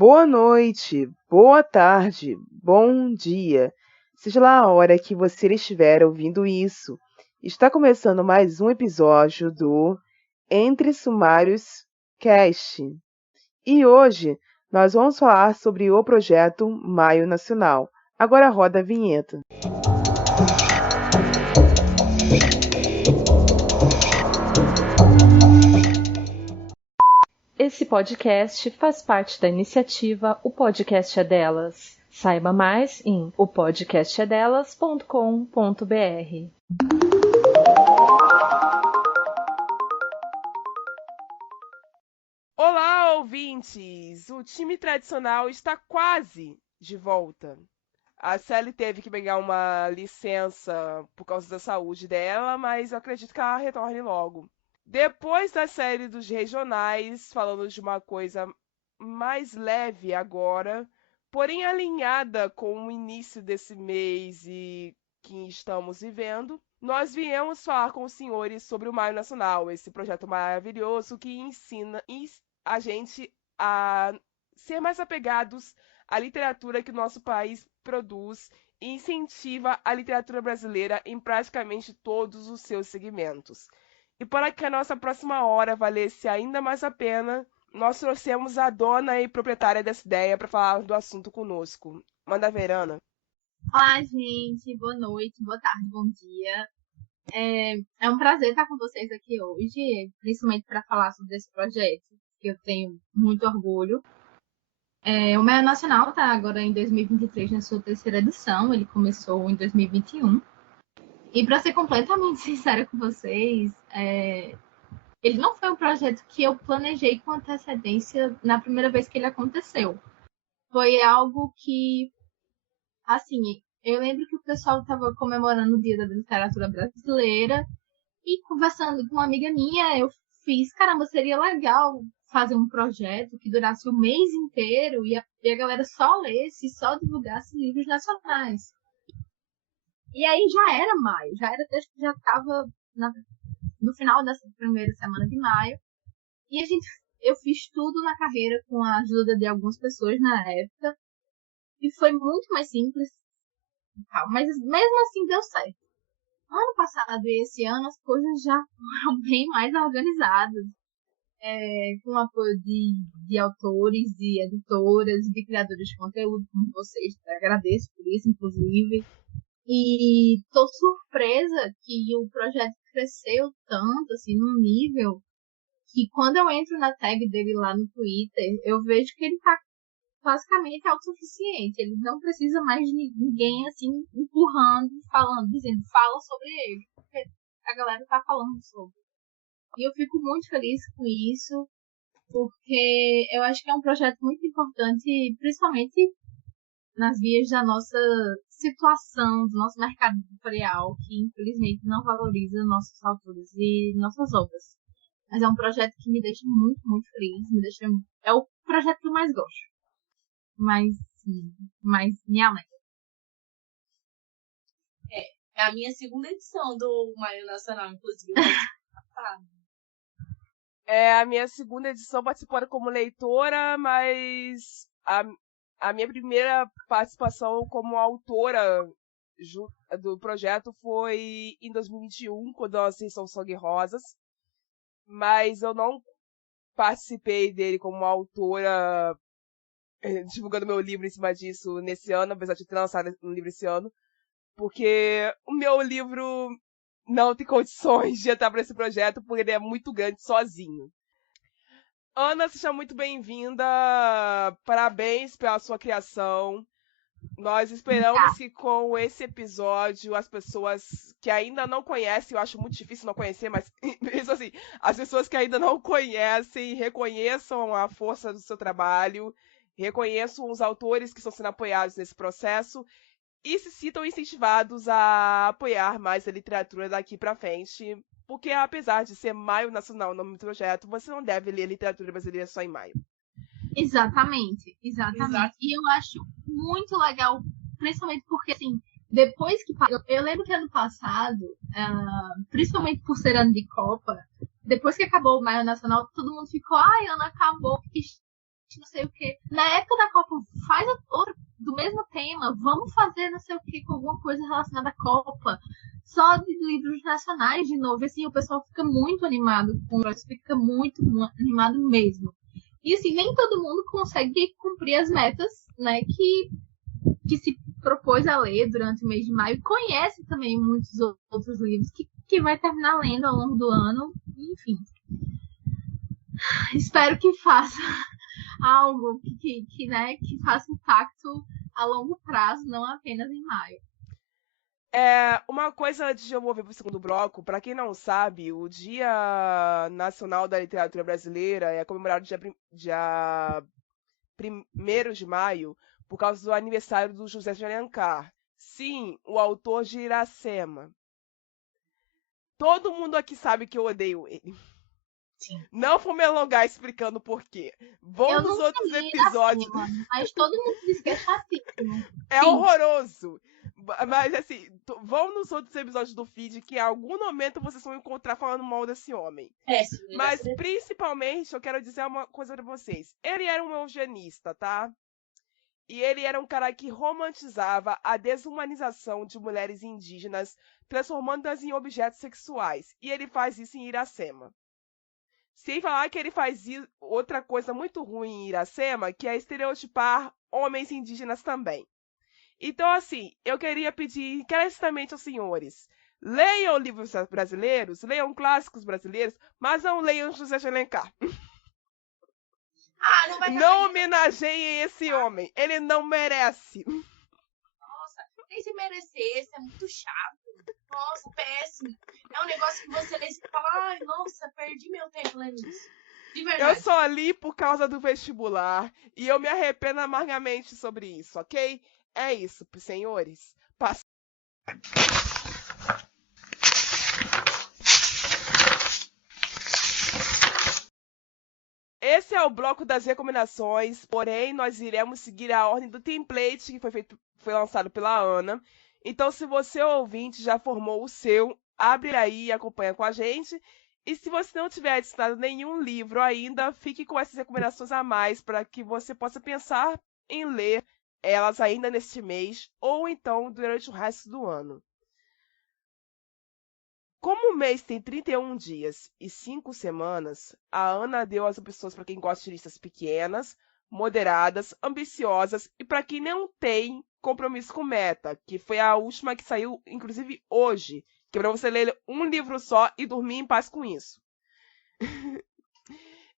Boa noite, boa tarde, bom dia. Seja lá a hora que você estiver ouvindo isso. Está começando mais um episódio do Entre Sumários Cast. E hoje nós vamos falar sobre o projeto Maio Nacional. Agora roda a vinheta. Esse podcast faz parte da iniciativa O Podcast é Delas. Saiba mais em opodcastedelas.com.br. Olá, ouvintes! O time tradicional está quase de volta. A Sally teve que pegar uma licença por causa da saúde dela, mas eu acredito que ela retorne logo. Depois da série dos regionais, falando de uma coisa mais leve agora, porém alinhada com o início desse mês e que estamos vivendo, nós viemos falar com os senhores sobre o Maio Nacional, esse projeto maravilhoso que ensina a gente a ser mais apegados à literatura que o nosso país produz e incentiva a literatura brasileira em praticamente todos os seus segmentos. E para que a nossa próxima hora valesse ainda mais a pena, nós trouxemos a dona e proprietária dessa ideia para falar do assunto conosco. Manda ver, Ana. Olá, gente. Boa noite, boa tarde, bom dia. É um prazer estar com vocês aqui hoje, principalmente para falar sobre esse projeto, que eu tenho muito orgulho. O Maio Nacional está agora em 2023 na sua terceira edição, ele começou em 2021. E para ser completamente sincera com vocês, ele não foi um projeto que eu planejei com antecedência na primeira vez que ele aconteceu. Foi algo que, assim, eu lembro que o pessoal estava comemorando o Dia da Literatura Brasileira e conversando com uma amiga minha, eu fiz, caramba, seria legal fazer um projeto que durasse o mês inteiro e a galera só lesse, só divulgasse livros nacionais. E aí já era maio, acho que já estava no final dessa primeira semana de maio. E eu fiz tudo na carreira com a ajuda de algumas pessoas na época. E foi muito mais simples. Mas mesmo assim deu certo. Ano passado e esse ano as coisas já foram bem mais organizadas. Com o apoio de autores, de editoras, de criadores de conteúdo como vocês. Agradeço por isso, inclusive. E tô surpresa que o projeto cresceu tanto, assim, num nível que quando eu entro na tag dele lá no Twitter, eu vejo que ele tá basicamente autossuficiente. Ele não precisa mais de ninguém, assim, empurrando, falando, dizendo, fala sobre ele. Porque a galera tá falando sobre. E eu fico muito feliz com isso, porque eu acho que é um projeto muito importante, principalmente nas vias da nossa situação, do nosso mercado editorial, que infelizmente não valoriza nossos autores e nossas obras. Mas é um projeto que me deixa muito, muito feliz. É o projeto que eu mais gosto. Mas me alegra. É a minha segunda edição do Maio Nacional, inclusive. É a minha segunda edição participando como leitora, mas a minha primeira participação como autora do projeto foi em 2021, quando eu lancei São Sangue e Rosas, mas eu não participei dele como autora, divulgando meu livro em cima disso nesse ano, apesar de ter lançado um livro esse ano, porque o meu livro não tem condições de entrar para esse projeto, porque ele é muito grande sozinho. Ana, seja muito bem-vinda. Parabéns pela sua criação. Nós esperamos que com esse episódio as pessoas que ainda não conhecem, eu acho muito difícil não conhecer, mas mesmo assim, as pessoas que ainda não conhecem reconheçam a força do seu trabalho, reconheçam os autores que estão sendo apoiados nesse processo e se sintam incentivados a apoiar mais a literatura daqui para frente, porque apesar de ser Maio Nacional o nome do projeto, você não deve ler literatura brasileira só em maio. Exatamente. E eu acho muito legal, principalmente porque, assim, depois que... Eu lembro que ano passado, principalmente por ser ano de Copa, depois que acabou o Maio Nacional, todo mundo ficou, ai, ano acabou, não sei o quê. Na época tema, vamos fazer não sei o que com alguma coisa relacionada à Copa. Só de livros nacionais, de novo, assim, o pessoal fica muito animado com o projeto, fica muito animado mesmo. E assim, nem todo mundo consegue cumprir as metas, né, que se propôs a ler durante o mês de maio. Conhece também muitos outros livros que vai terminar lendo ao longo do ano. Enfim, espero que faça algo né, que faça impacto a longo prazo, não apenas em maio. Uma coisa antes de eu mover para o segundo bloco, para quem não sabe, o Dia Nacional da Literatura Brasileira é comemorado dia 1º de maio por causa do aniversário do José de Alencar. Sim, o autor de Iracema. Todo mundo aqui sabe que eu odeio ele. Sim. Não vou me alongar explicando por quê. Vão nos outros episódios. Mas todo mundo diz que é chatíssimo. É horroroso. Mas assim, vão nos outros episódios do feed que em algum momento vocês vão encontrar falando mal desse homem. Mas principalmente eu quero dizer uma coisa pra vocês. Ele era um eugenista, tá? E ele era um cara que romantizava a desumanização de mulheres indígenas, transformando-as em objetos sexuais. E ele faz isso em Iracema. Sem falar que ele faz outra coisa muito ruim em Iracema, que é estereotipar homens indígenas também. Então, assim, eu queria pedir encarecidamente aos senhores, leiam livros brasileiros, leiam clássicos brasileiros, mas não leiam José de Alencar. Não homenageiem esse homem, ele não merece. Nossa, nem se merecesse, é muito chato. Nossa, péssimo. É um negócio que você lê e fala, ai, nossa, perdi meu tempo lendo isso. De verdade. Eu só li por causa do vestibular e eu me arrependo amargamente sobre isso, ok? É isso, senhores. Esse é o bloco das recomendações, porém nós iremos seguir a ordem do template que foi lançado pela Ana. Então, se você ouvinte já formou o seu, abre aí e acompanha com a gente. E se você não tiver adicionado nenhum livro ainda, fique com essas recomendações a mais para que você possa pensar em ler elas ainda neste mês ou então durante o resto do ano. Como o mês tem 31 dias e 5 semanas, a Ana deu as opções para quem gosta de listas pequenas, moderadas, ambiciosas e para quem não tem compromisso com meta, que foi a última que saiu, inclusive hoje, que é para você ler um livro só e dormir em paz com isso.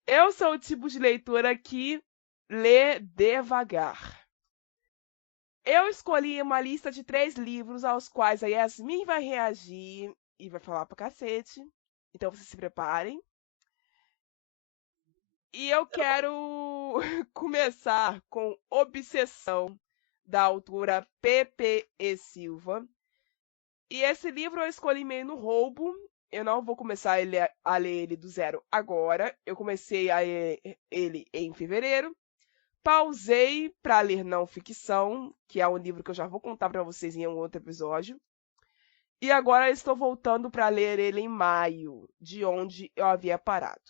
Eu sou o tipo de leitora que lê devagar. Eu escolhi uma lista de 3 livros aos quais a Yasmin vai reagir e vai falar pra cacete. Então vocês se preparem. E eu quero começar com Obsessão, da autora P.P.E. Silva. E esse livro eu escolhi meio no roubo. Eu não vou começar a ler ele do zero agora. Eu comecei a ler ele em fevereiro. Pausei para ler não ficção, que é um livro que eu já vou contar para vocês em um outro episódio. E agora estou voltando para ler ele em maio, de onde eu havia parado.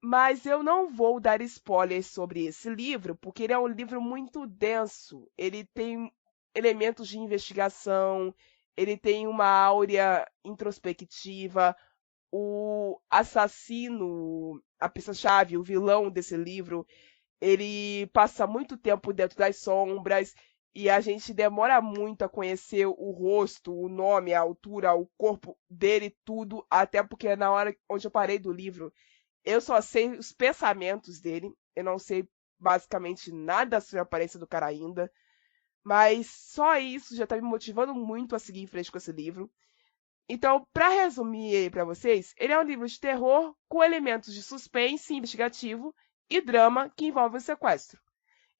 Mas eu não vou dar spoilers sobre esse livro, porque ele é um livro muito denso. Ele tem elementos de investigação, ele tem uma áurea introspectiva. O assassino, a peça-chave, o vilão desse livro, ele passa muito tempo dentro das sombras e a gente demora muito a conhecer o rosto, o nome, a altura, o corpo dele, tudo, até porque na hora onde eu parei do livro, eu só sei os pensamentos dele, eu não sei basicamente nada sobre a aparência do cara ainda, mas só isso já tá me motivando muito a seguir em frente com esse livro. Então, para resumir ele para vocês, ele é um livro de terror com elementos de suspense investigativo e drama que envolve o sequestro.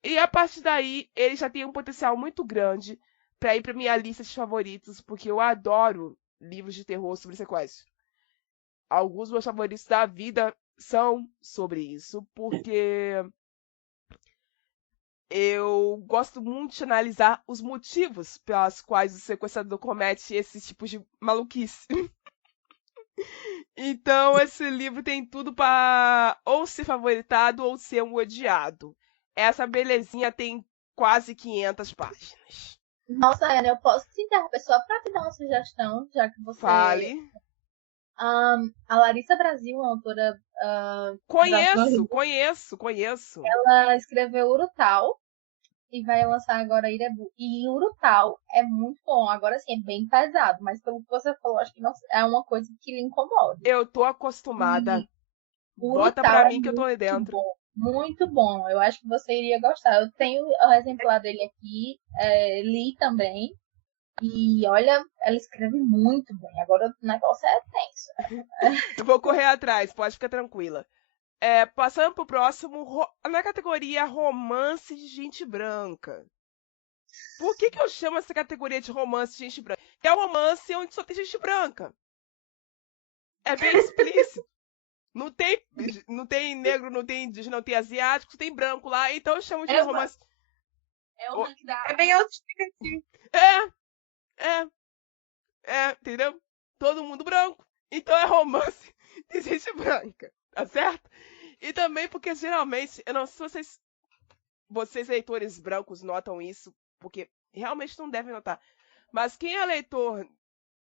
E a partir daí, ele já tem um potencial muito grande para ir para minha lista de favoritos, porque eu adoro livros de terror sobre sequestro. Alguns dos meus favoritos da vida são sobre isso, porque eu gosto muito de analisar os motivos pelos quais o sequestrador comete esses tipos de maluquice. Então, esse livro tem tudo para ou ser favoritado ou ser um odiado. Essa belezinha tem quase 500 páginas. Nossa, Ana, eu posso te interromper só para te dar uma sugestão, já que você... Fale. A Larissa Brasil, uma autora... Conheço. Ela escreveu Urutau e vai lançar agora Irebu. E Urutau é muito bom. Agora sim, é bem pesado, mas pelo que você falou, acho que não é uma coisa que lhe incomoda. Eu tô acostumada. Urutau Bota pra mim que eu tô aí dentro. Bom, muito bom. Eu acho que você iria gostar. Eu tenho o exemplar dele aqui, li também. E olha, ela escreve muito bem. Agora o negócio é tenso. Eu vou correr atrás, pode ficar tranquila. Passando pro próximo, na categoria romance de gente branca. Por que eu chamo essa categoria de romance de gente branca? É um romance onde só tem gente branca. É bem explícito. Não tem negro, não tem indígena, não tem asiático, tem branco lá. Então eu chamo de romance. É o rank da... É bem autoexplicativo. Entendeu? Todo mundo branco. Então é romance de gente branca, tá certo? E também porque geralmente, eu não sei se vocês leitores brancos notam isso, porque realmente não devem notar. Mas quem é leitor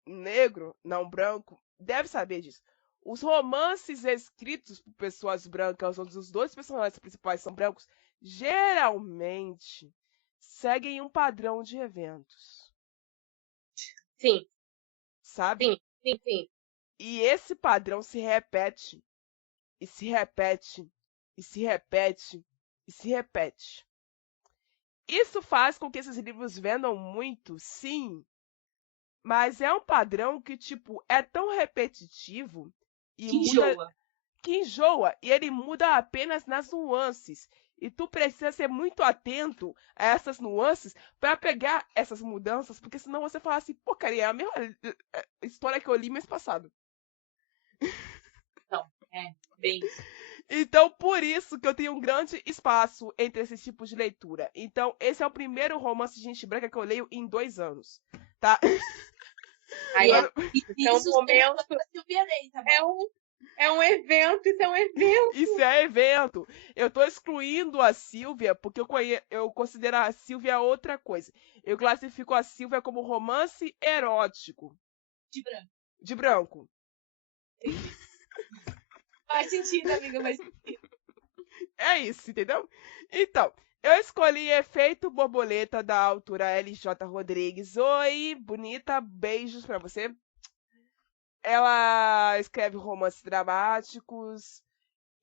negro, não branco, deve saber disso. Os romances escritos por pessoas brancas, onde os dois personagens principais são brancos, geralmente seguem um padrão de eventos. Sim. Sabe? Sim. E esse padrão se repete, e se repete, e se repete, e se repete. Isso faz com que esses livros vendam muito, sim, mas é um padrão que, tipo, é tão repetitivo e que enjoa, e ele muda apenas nas nuances. E tu precisa ser muito atento a essas nuances para pegar essas mudanças, porque senão você fala assim, pô, cara, é a mesma história que eu li mês passado. Então, bem... Então, por isso que eu tenho um grande espaço entre esses tipos de leitura. Então, esse é o primeiro romance de gente branca que eu leio em 2 anos, tá? Aí, Isso momento... Silvia Ney, tá bom? É um evento, isso é um evento. Isso é evento. Eu tô excluindo a Silvia porque eu considero a Silvia outra coisa. Eu classifico a Silvia como romance erótico. De branco. Faz sentido, amiga, mas... É isso, entendeu? Então, eu escolhi Efeito Borboleta, da autora L.J. Rodrigues. Oi, bonita, beijos pra você. Ela escreve romances dramáticos.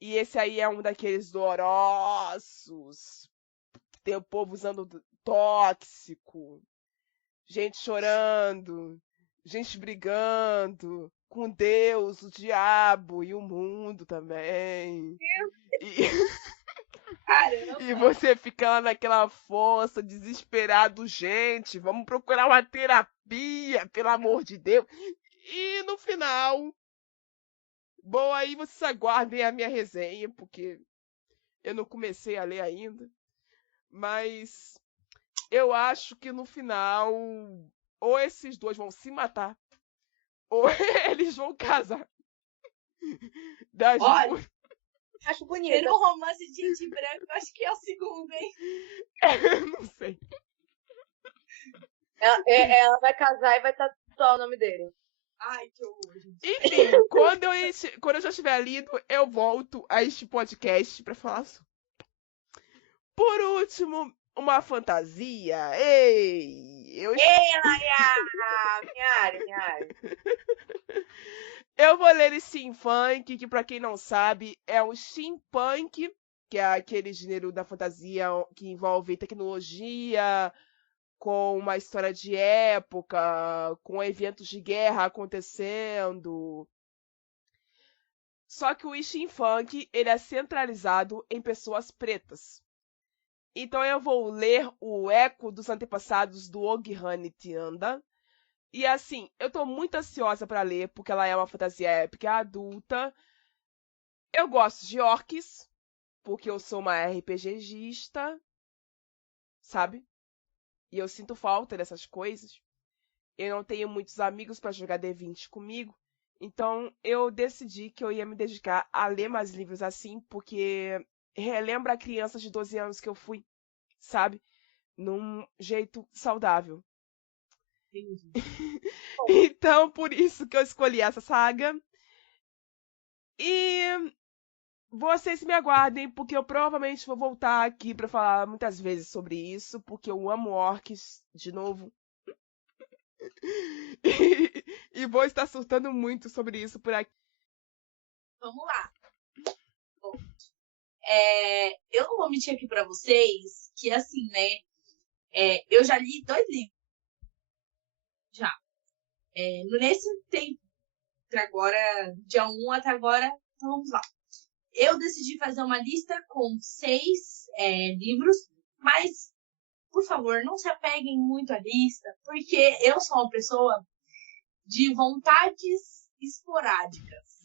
E esse aí é um daqueles dolorosos. Tem o povo usando tóxico. Gente chorando. Gente brigando. Com Deus, o diabo e o mundo também. E você fica lá naquela força, desesperado. Gente, vamos procurar uma terapia, pelo amor de Deus. E no final... Bom, aí vocês aguardem a minha resenha, porque eu não comecei a ler ainda. Mas eu acho que no final, ou esses dois vão se matar, ou eles vão casar. Olha, acho bonito. Ter um romance de gente branca, acho que é o segundo, hein? Não sei. Ela vai casar e vai tatuar o nome dele. Ai, que horror, gente. Enfim, quando eu já estiver lido, eu volto a este podcast pra falar sobre. Por último, uma fantasia. Ei, Minha área. Eu vou ler Steampunk, que pra quem não sabe, é um steampunk, que é aquele gênero da fantasia que envolve tecnologia, com uma história de época, com eventos de guerra acontecendo. Só que o steampunk, ele é centralizado em pessoas pretas. Então eu vou ler o Eco dos Antepassados do Oghani Tianda. E assim, eu tô muito ansiosa pra ler, porque ela é uma fantasia épica adulta. Eu gosto de orcs, porque eu sou uma RPGista, sabe? E eu sinto falta dessas coisas. Eu não tenho muitos amigos pra jogar D20 comigo. Então eu decidi que eu ia me dedicar a ler mais livros assim, porque relembra a criança de 12 anos que eu fui, sabe? num jeito saudável. Entendi. Então, por isso que eu escolhi essa saga. E vocês me aguardem, porque eu provavelmente vou voltar aqui pra falar muitas vezes sobre isso, porque eu amo orcs, de novo. E vou estar surtando muito sobre isso por aqui. Vamos lá. Bom, eu não vou mentir aqui pra vocês que, assim, né? Eu já li 2 livros. Já. Nesse tempo, até agora, dia 1 até agora, então vamos lá. Eu decidi fazer uma lista com 6 livros, mas, por favor, não se apeguem muito à lista, porque eu sou uma pessoa de vontades esporádicas.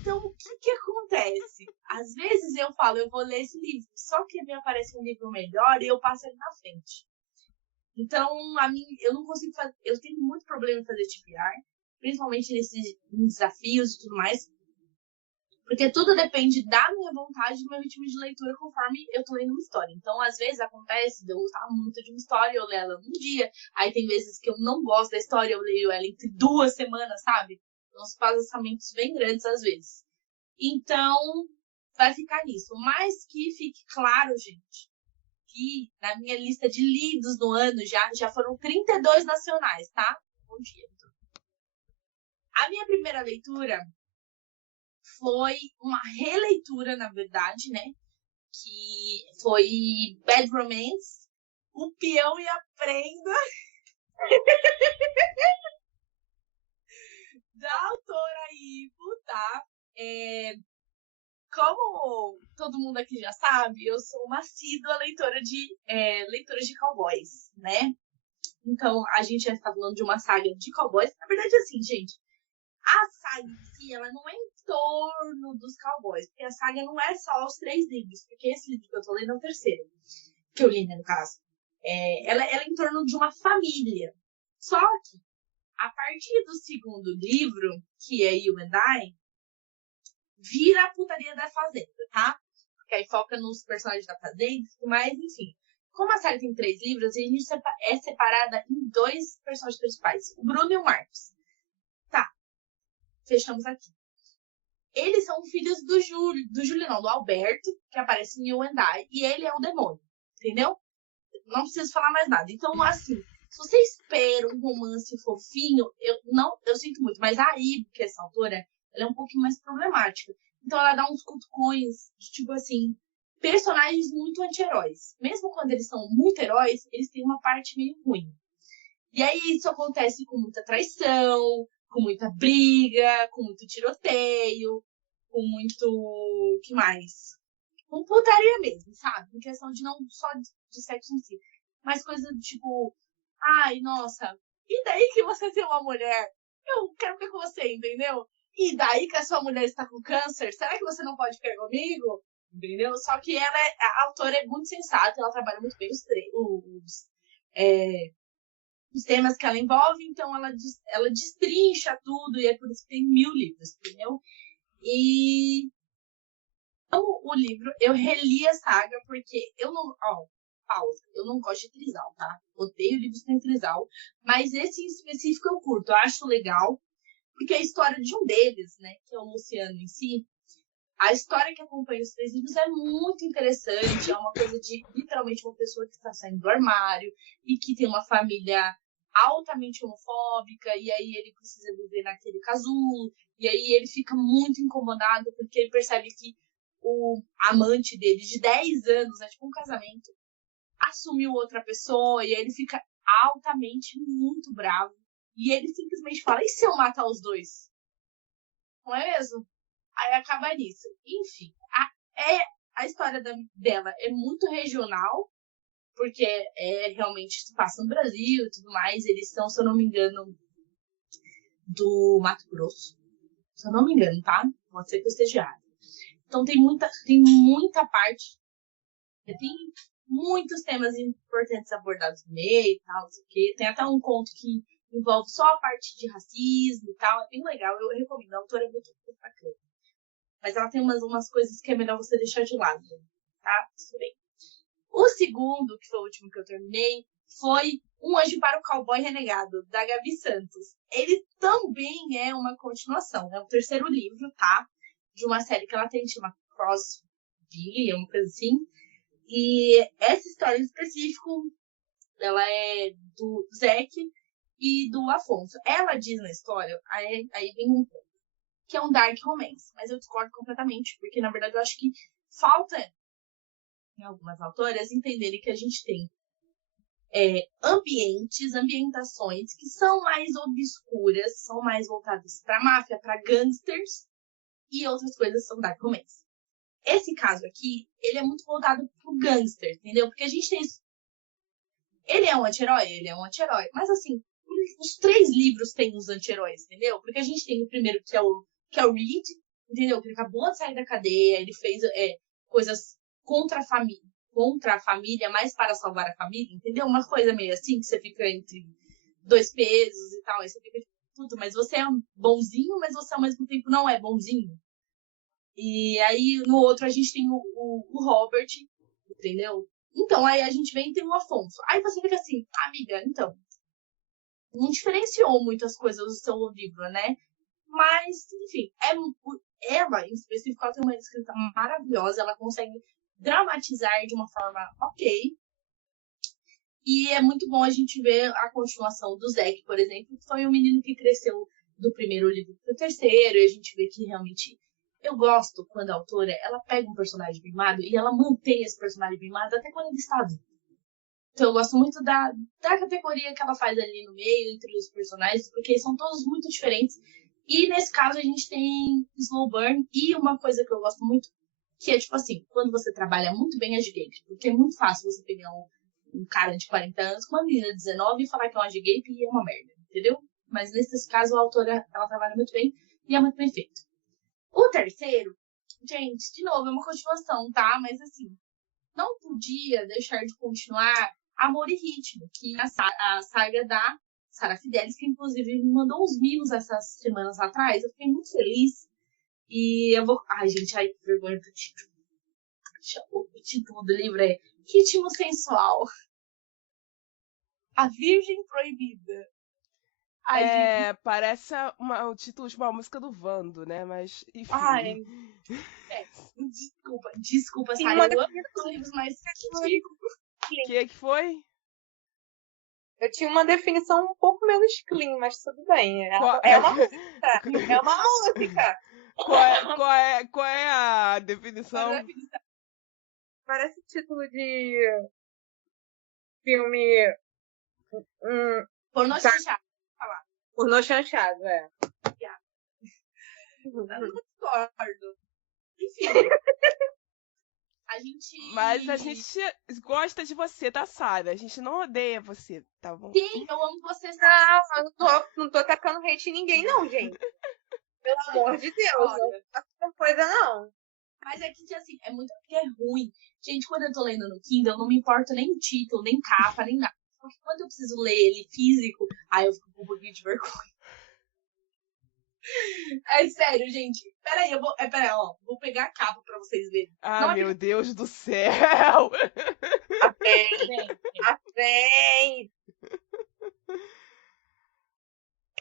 Então, o que acontece? Às vezes eu falo, eu vou ler esse livro, só que me aparece um livro melhor e eu passo ele na frente. Então, eu não consigo fazer, eu tenho muito problema em fazer TBR, principalmente nesses desafios e tudo mais, porque tudo depende da minha vontade e do meu ritmo de leitura conforme eu tô lendo uma história. Então, às vezes acontece de eu gostar muito de uma história, eu leio ela num dia, aí tem vezes que eu não gosto da história, eu leio ela entre 2 semanas, sabe? Então, os espaçamentos bem grandes às vezes. Então, vai ficar nisso. Mas que fique claro, gente, que na minha lista de lidos do ano já foram 32 nacionais, tá? Bom dia. A minha primeira leitura foi uma releitura, na verdade, né? Que foi Bad Romance, O Peão e a Prenda, da autora Ivo, tá? Como todo mundo aqui já sabe, eu sou uma assídua leitora de cowboys, né? Então, a gente já está falando de uma saga de cowboys. Na verdade, assim, gente, a saga em si, ela não é em torno dos cowboys, porque a saga não é só os 3 livros, porque esse livro que eu tô lendo é o terceiro, que eu li, né, no caso. Ela é em torno de uma família. Só que, a partir do segundo livro, que é You and I, vira a putaria da fazenda, tá? Porque aí foca nos personagens da fazenda e tudo mais, enfim. Como a série tem 3 livros, a gente é separada em 2 personagens principais, o Bruno e o Marcos. Tá, fechamos aqui. Eles são filhos do Júlio não, do Alberto, que aparece em You and I, e ele é o demônio, entendeu? Não preciso falar mais nada. Então, assim, se você espera um romance fofinho, eu sinto muito, mas a Ivo, que é essa autora, ela é um pouquinho mais problemática. Então ela dá uns cutucões de, tipo assim, personagens muito anti-heróis. Mesmo quando eles são muito heróis, eles têm uma parte meio ruim. E aí isso acontece com muita traição, com muita briga, com muito tiroteio, com muito... que mais? Com putaria mesmo, sabe? Em questão de não só de sexo em si, mas coisa do tipo... Ai, nossa, e daí que você tem uma mulher? Eu quero ficar com você, entendeu? E daí que a sua mulher está com câncer, será que você não pode ficar comigo? Entendeu? Só que a autora é muito sensata, ela trabalha muito bem os temas que ela envolve, então ela destrincha tudo, e é por isso que tem 1000 livros, entendeu? E o livro, eu reli a saga, porque eu não... pausa, eu não gosto de trisal, tá? Odeio livros que tem trisal, mas esse em específico eu curto, eu acho legal, porque a história de um deles, né, que é o Luciano em si, a história que acompanha os 3 livros é muito interessante, é uma coisa de, literalmente, uma pessoa que está saindo do armário e que tem uma família altamente homofóbica, e aí ele precisa viver naquele casulo, e aí ele fica muito incomodado porque ele percebe que o amante dele de 10 anos, é tipo um casamento, assumiu outra pessoa, e aí ele fica altamente muito bravo. E ele simplesmente fala, e se eu matar os 2? Não é mesmo? Aí acaba nisso. Enfim, a história dela é muito regional, porque realmente se passa no Brasil e tudo mais. Eles são, se eu não me engano, do Mato Grosso. Se eu não me engano, tá? Pode ser que eu esteja errado. Então tem muita parte. Tem muitos temas importantes abordados no meio e tal, não sei o quê. Tem até um conto que envolve só a parte de racismo e tal. É bem legal, eu recomendo. A autora é muito bacana. Mas ela tem umas coisas que é melhor você deixar de lado, tá? Tudo bem. O segundo, que foi o último que eu terminei, foi Um Anjo para o Cowboy Renegado, da Gabi Santos. Ele também é uma continuação, é o terceiro livro, tá? De uma série que ela tem, chama Crossville, uma coisa assim. E essa história em específico, ela é do Zack e do Afonso. Ela diz na história, aí vem um ponto, que é um dark romance, mas eu discordo completamente, porque na verdade eu acho que falta em algumas autoras entenderem que a gente tem ambientações que são mais obscuras, são mais voltadas para máfia, para gangsters, e outras coisas são dark romance. Esse caso aqui, ele é muito voltado pro gangster, entendeu? Porque a gente tem isso. Ele é um anti-herói? Ele é um anti-herói. Mas assim, os 3 livros têm os anti-heróis, entendeu? Porque a gente tem o primeiro que é o Reed, entendeu? Que ele acabou de sair da cadeia, ele fez coisas contra a família, mais para salvar a família, entendeu? Uma coisa meio assim, que você fica entre 2 pesos e tal, aí você fica tudo, mas você é bonzinho, mas você ao mesmo tempo não é bonzinho. E aí no outro a gente tem o Robert, entendeu? Então aí a gente vem e tem o Afonso. Aí você fica assim, amiga, então, não diferenciou muitas coisas do seu livro, né? Mas, enfim, ela, em específico, ela tem uma escrita maravilhosa, ela consegue dramatizar de uma forma ok. E é muito bom a gente ver a continuação do Zack, por exemplo, que foi um menino que cresceu do primeiro livro pro terceiro, e a gente vê que realmente... Eu gosto quando a autora, ela pega um personagem mimado e ela mantém esse personagem mimado até quando ele está adulto. Então eu gosto muito da categoria que ela faz ali no meio, entre os personagens, porque são todos muito diferentes. E nesse caso a gente tem slow burn e uma coisa que eu gosto muito, que é tipo assim, quando você trabalha muito bem as gape, porque é muito fácil você pegar um cara de 40 anos com uma menina de 19 e falar que é uma gape e é uma merda, entendeu? Mas nesses casos a autora, ela trabalha muito bem e é muito bem feito. O terceiro, gente, de novo, é uma continuação, tá? Mas assim, não podia deixar de continuar Amor e Ritmo, que a saga da Sara Fidelis, que inclusive me mandou uns mimos essas semanas atrás. Eu fiquei muito feliz. E eu vou... Ai, gente, que vergonha do título. O título do livro é Ritmo Sensual. A Virgem Proibida. Ai, parece o título de uma música do Vando, né? Mas, enfim. Ai, desculpa, Sara. Eu amo os livros mais ridículos. O que foi? Eu tinha uma definição um pouco menos clean, mas tudo bem. É uma música. É uma música. Qual é a definição? Parece título de filme. Pornô chanchado. Pornô chanchado, é. Eu não discordo. Enfim. Mas a gente gosta de você, tá, Sara? A gente não odeia você, tá bom? Sim, eu amo você. Não tô atacando hate em ninguém, não, gente. Pelo amor de Deus. Olha, não faço essa coisa, não. Mas é que, assim, é muito porque é ruim. Gente, quando eu tô lendo no Kindle, eu não me importo nem o título, nem capa, nem nada. Porque quando eu preciso ler ele físico, aí eu fico com um pouquinho de vergonha. É sério, gente. Peraí, vou pegar a capa pra vocês verem. Meu Deus do céu! Vem!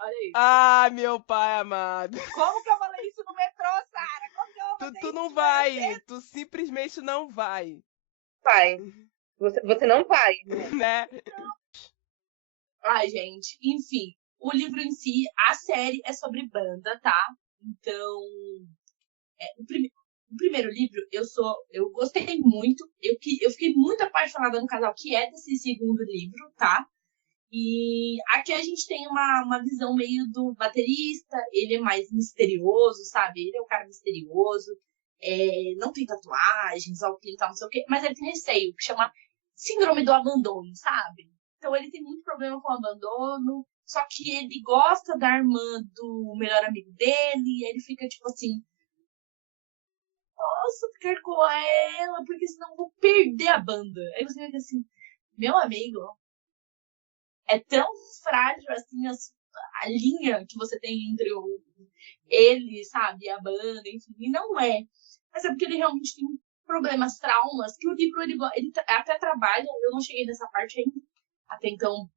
Olha isso. Meu pai amado. Como que eu falei isso no metrô, Sara? Como que eu falei Tu não vai. Tu simplesmente não vai. Vai. Você não vai. Né? Ai, gente. Enfim. O livro em si, a série é sobre banda, tá? Então, o primeiro livro, eu gostei muito. Eu fiquei muito apaixonada no casal que é desse segundo livro, tá? E aqui a gente tem uma visão meio do baterista. Ele é mais misterioso, sabe? Ele é um cara misterioso. Não tem tatuagens, óculos e tal, não sei o quê. Mas ele tem receio, que chama síndrome do abandono, sabe? Então ele tem muito problema com o abandono. Só que ele gosta da irmã do melhor amigo dele, e ele fica tipo assim, posso ficar com ela, porque senão eu vou perder a banda. Aí você fica assim, meu amigo, é tão frágil assim a linha que você tem entre ele, sabe, a banda, enfim, e não é. Mas é porque ele realmente tem problemas, traumas, que o livro ele até trabalha, eu não cheguei nessa parte ainda, até então.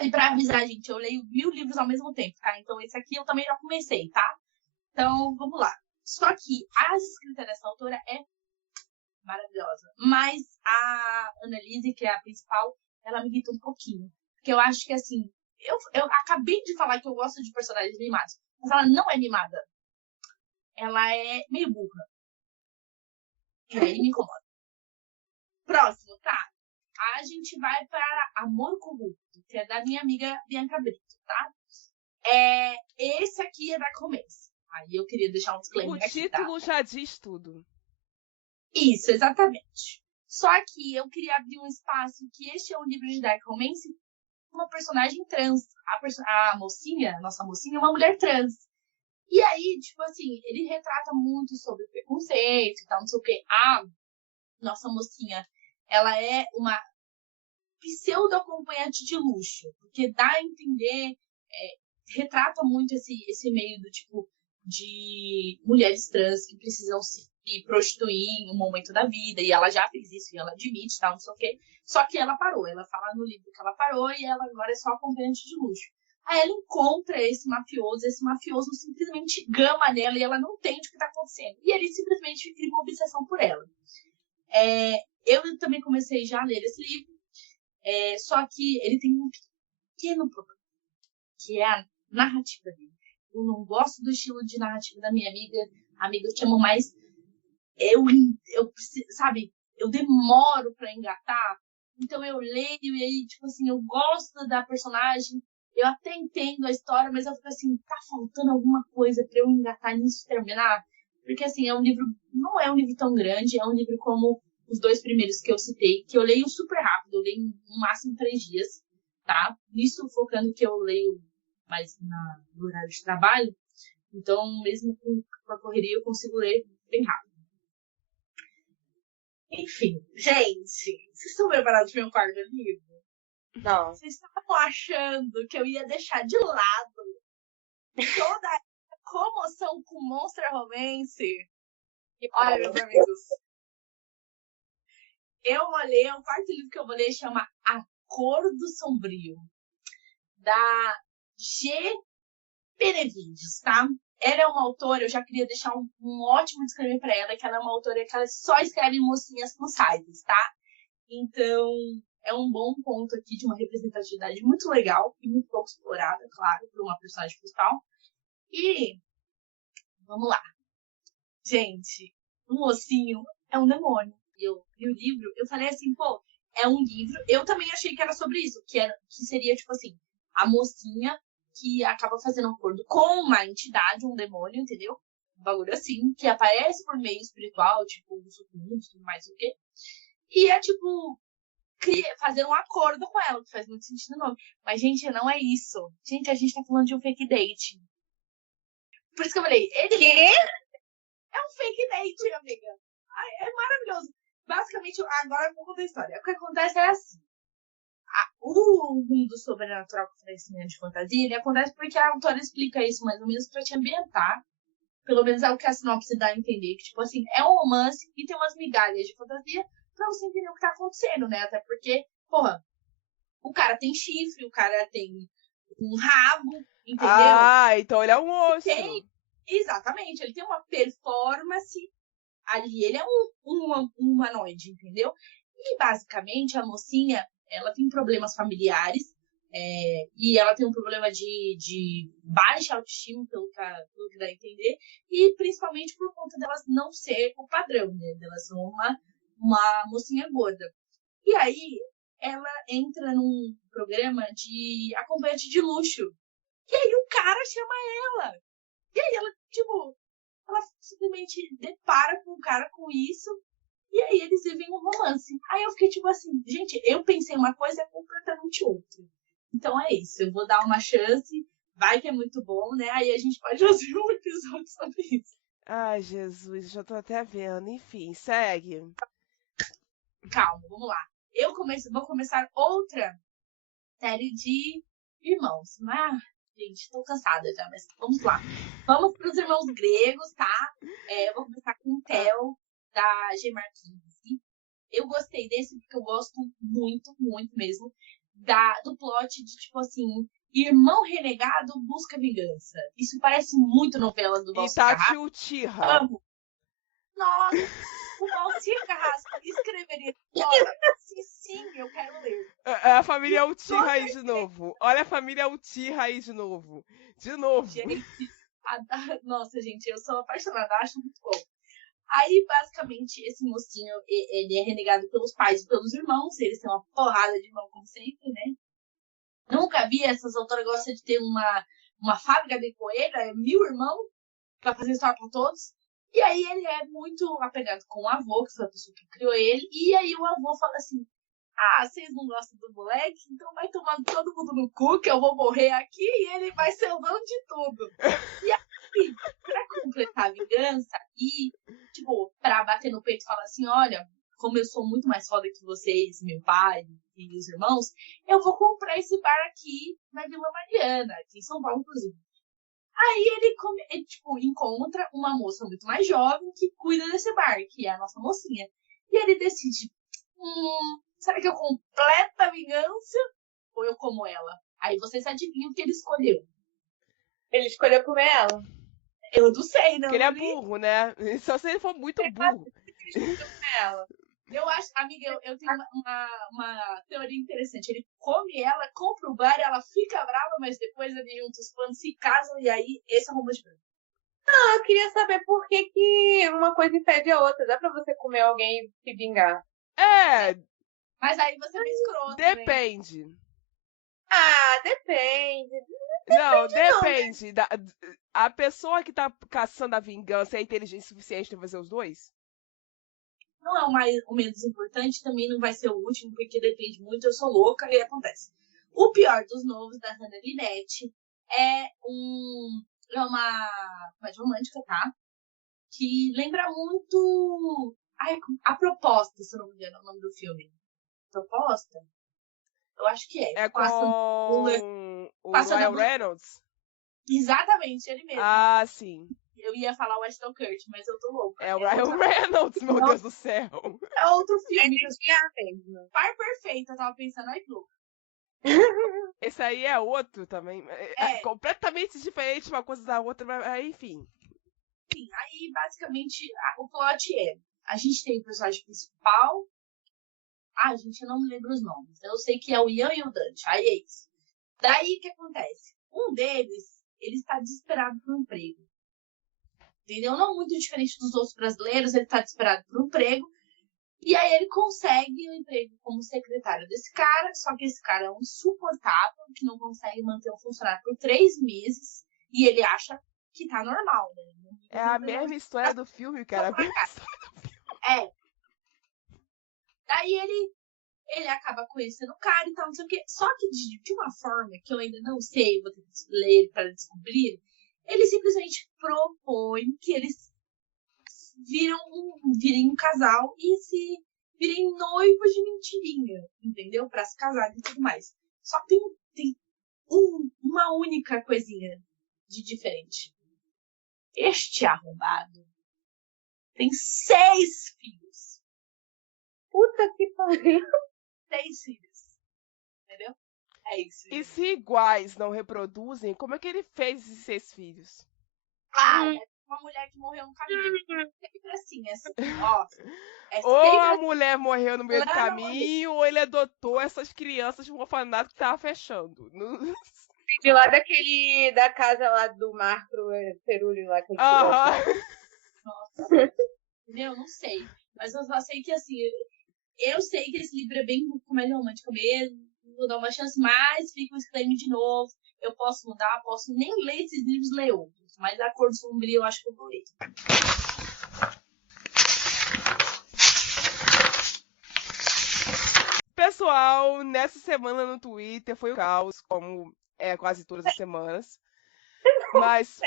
E pra avisar, gente, eu leio 1000 livros ao mesmo tempo, tá? Então esse aqui eu também já comecei, tá? Então, vamos lá. Só que a escrita dessa autora é maravilhosa. Mas a Annalise, que é a principal, ela me irrita um pouquinho. Porque eu acho que, assim, eu acabei de falar que eu gosto de personagens mimados, mas ela não é mimada. Ela é meio burra. E aí me incomoda. Próximo, tá? A gente vai para Amor Corrupto, que é da minha amiga Bianca Brito, tá? Esse aqui é da Começo. Aí eu queria deixar um disclaimer aqui, O título já diz tudo. Isso, exatamente. Só que eu queria abrir um espaço que este é um livro de Dark Romance, uma personagem trans. A mocinha, nossa mocinha, é uma mulher trans. E aí, tipo assim, ele retrata muito sobre preconceito e tal, não sei o quê. A nossa mocinha, ela é uma pseudo-acompanhante de luxo, porque dá a entender, retrata muito esse meio do tipo de mulheres trans que precisam se prostituir em um momento da vida, e ela já fez isso, e ela admite, tal, não sei o quê. Só que ela parou, ela fala no livro que ela parou, e ela agora é só acompanhante de luxo. Aí ela encontra esse mafioso simplesmente gama nela, e ela não entende o que está acontecendo. E ele simplesmente cria uma obsessão por ela. Eu também comecei já a ler esse livro, só que ele tem um pequeno problema, que é a narrativa dele. Eu não gosto do estilo de narrativa da minha amiga que amo mais. Sabe, eu demoro pra engatar, então eu leio e aí, tipo assim, eu gosto da personagem, eu até entendo a história, mas eu fico assim, tá faltando alguma coisa pra eu engatar nisso e terminar? Porque assim, não é um livro tão grande, é um livro como os 2 primeiros que eu citei, que eu leio super rápido, eu leio no máximo 3 dias, tá? Nisso focando que eu leio mais no horário de trabalho, então mesmo com a correria eu consigo ler bem rápido. Enfim, gente, vocês estão preparados para o meu quarto livro? Não. Vocês estavam achando que eu ia deixar de lado toda a comoção com Monster Romance? Olha, meus amigos, o quarto livro que eu vou ler chama Acordo Sombrio, da G. Benevides, tá? Ela é uma autora, eu já queria deixar um ótimo disclaimer para ela, que ela é uma autora que ela só escreve mocinhas com sites, tá? Então, é um bom ponto aqui de uma representatividade muito legal e muito pouco explorada, claro, por uma personagem principal. E, vamos lá. Gente, o mocinho é um demônio. Eu li o livro, eu falei assim, pô, é um livro. Eu também achei que era sobre isso, que seria, tipo assim, a mocinha que acaba fazendo um acordo com uma entidade, um demônio, entendeu? Um bagulho assim, que aparece por meio espiritual, tipo, o sucumbo, tudo mais o quê. E é, tipo, fazer um acordo com ela, que faz muito sentido no nome. Mas, gente, não é isso. Gente, a gente tá falando de um fake date. Por isso que eu falei, Quê? É um fake date, amiga. Ai, é maravilhoso. Basicamente, agora eu vou contar a história. O que acontece é assim. O mundo sobrenatural com conhecimento de fantasia, ele acontece porque a autora explica isso mais ou menos pra te ambientar. Pelo menos é o que a sinopse dá a entender. Que, tipo assim, é um romance e tem umas migalhas de fantasia pra você entender o que tá acontecendo, né? Até porque, porra, o cara tem chifre, o cara tem um rabo, entendeu? Ah, então ele é um monstro. Exatamente, ele tem uma performance ali, ele é um humanoide, entendeu? E basicamente a mocinha, ela tem problemas familiares, e ela tem um problema de baixa autoestima, pelo que dá a entender, e principalmente por conta delas não ser o padrão, né? Delas são uma mocinha gorda. E aí ela entra num programa de acompanhante de luxo. E aí o cara chama ela. E aí ela, tipo, ela simplesmente depara com o cara com isso. E aí eles vivem um romance. Aí eu fiquei tipo assim, gente, eu pensei uma coisa, é completamente outra. Então é isso, eu vou dar uma chance, vai que é muito bom, né? Aí a gente pode fazer um episódio sobre isso. Ai, Jesus, já tô até vendo. Enfim, segue. Calma, vamos lá. Vou começar outra série de irmãos. Mas, gente, tô cansada já, mas vamos lá. Vamos pros irmãos gregos, tá? Eu vou começar com o Theo. da G. Marquise. Eu gostei desse porque eu gosto muito, muito mesmo do plot de, tipo assim, irmão renegado busca vingança. Isso parece muito novela do nosso Itachi Uchiha. Amo. Nossa, o Valcir Carrasco escreveria história. Sim, eu quero ler. A família Uchiha aí de novo. Olha a família Uchiha aí de novo. De novo. Gente, nossa, gente, eu sou apaixonada, acho muito bom. Aí, basicamente, esse mocinho, ele é renegado pelos pais e pelos irmãos. Eles têm uma porrada de irmão, como sempre, né? Nunca vi essas autoras gostam de ter uma fábrica de poeira, 1000 irmãos, pra fazer história pra todos. E aí ele é muito apegado com o avô, que foi a pessoa que criou ele. E aí o avô fala assim, vocês não gostam do moleque? Então vai tomar todo mundo no cu, que eu vou morrer aqui e ele vai ser o dono de tudo. E aí, pra completar a vingança e, tipo, pra bater no peito e falar assim, olha, como eu sou muito mais foda que vocês, meu pai e os irmãos, eu vou comprar esse bar aqui na Vila Mariana, aqui em São Paulo, inclusive. Aí ele tipo, encontra uma moça muito mais jovem que cuida desse bar, que é a nossa mocinha. E ele decide, será que eu completo a vingança ou eu como ela? Aí vocês adivinham o que ele escolheu. Ele escolheu comer ela. Eu não sei, não. Porque ele é burro, né? Só se ele for muito burro. Ele escolheu comer ela. Eu acho, amiga, eu tenho uma teoria interessante. Ele come ela, compra o bar, ela fica brava, mas depois eles juntam os planos, se casam e aí esse é o rumo de branco. Não, eu queria saber por que uma coisa impede a outra. Dá pra você comer alguém e se vingar? Mas aí você é escroto. Depende. Né? Depende. Não, depende. Né? A pessoa que tá caçando a vingança é inteligente o suficiente pra fazer os dois? Não é o menos importante, também não vai ser o último, porque depende muito, eu sou louca e acontece. O pior dos novos, da Hannah Linette, é uma comédia romântica, tá? Que lembra muito... A Proposta, se eu não me engano, é o nome do filme. Proposta? Eu acho que é. É com o Ryan Reynolds? Exatamente, ele mesmo. Sim. Eu ia falar o Ashton Kutcher, mas eu tô louca. É o Ryan Reynolds, meu Deus do céu. É outro filme. Par Perfeita, eu tava pensando, ai, que louca. Esse aí é outro também. É completamente diferente uma coisa da outra, mas enfim. Sim, aí basicamente o plot é: a gente tem o personagem principal. Gente, eu não me lembro os nomes. Eu sei que é o Ian e o Dante. Aí é isso. Daí o que acontece? Um deles, ele está desesperado por um emprego. Entendeu? Não muito diferente dos outros brasileiros, ele está desesperado por um emprego. E aí ele consegue um emprego como secretário desse cara, só que esse cara é um insuportável, que não consegue manter um funcionário por 3 meses, e ele acha que tá normal, né? É a mesma história do filme, cara. Daí ele acaba conhecendo o cara e tal, não sei o quê. Só que de uma forma que eu ainda não sei, eu vou ter que ler para descobrir, ele simplesmente propõe que eles virem um casal e se virem noivos de mentirinha, entendeu? Pra se casarem e tudo mais. Só que tem uma única coisinha de diferente. Este arrombado tem 6 filhos. Puta que pariu. 6 filhos. Entendeu? É isso. E se iguais não reproduzem, como é que ele fez esses 6 filhos? É uma mulher que morreu no caminho. Sempre assim, ó. Ou a mulher morreu no meio do caminho, ou ele adotou essas crianças de um orfanato que tava fechando. De lá da casa lá do Marco Perulli lá que ele Nossa. Entendeu? Não sei. Mas eu só sei que assim, eu sei que esse livro é bem comédia romântica mesmo. Vou dar uma chance, mas fica o disclaimer de novo. Eu posso mudar, posso nem ler esses livros, ler outros. Mas a Cor do Sombrio eu acho que eu vou ler. Pessoal, nessa semana no Twitter foi o caos, como é quase todas as semanas. Mas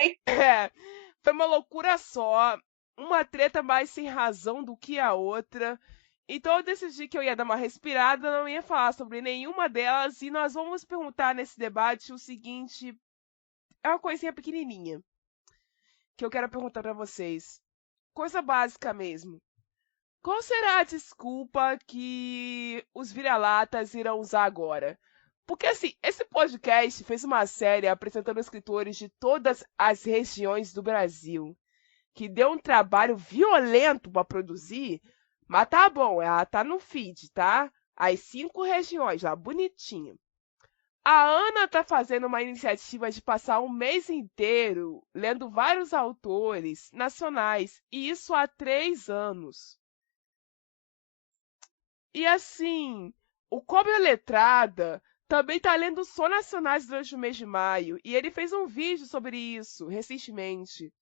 foi uma loucura só. Uma treta mais sem razão do que a outra. Então eu decidi que eu ia dar uma respirada, não ia falar sobre nenhuma delas. E nós vamos perguntar nesse debate o seguinte. É uma coisinha pequenininha que eu quero perguntar pra vocês. Coisa básica mesmo. qual será a desculpa que os vira-latas irão usar agora? Porque, assim, esse podcast fez uma série apresentando escritores de todas as regiões do Brasil, que deu um trabalho violento para produzir, mas tá bom, ela tá no feed, tá? As 5 regiões lá, bonitinho. A Ana tá fazendo uma iniciativa de passar um mês inteiro lendo vários autores nacionais, e isso há 3 anos. E assim, o Cobra Letrada também tá lendo só nacionais durante o mês de maio, e ele fez um vídeo sobre isso recentemente.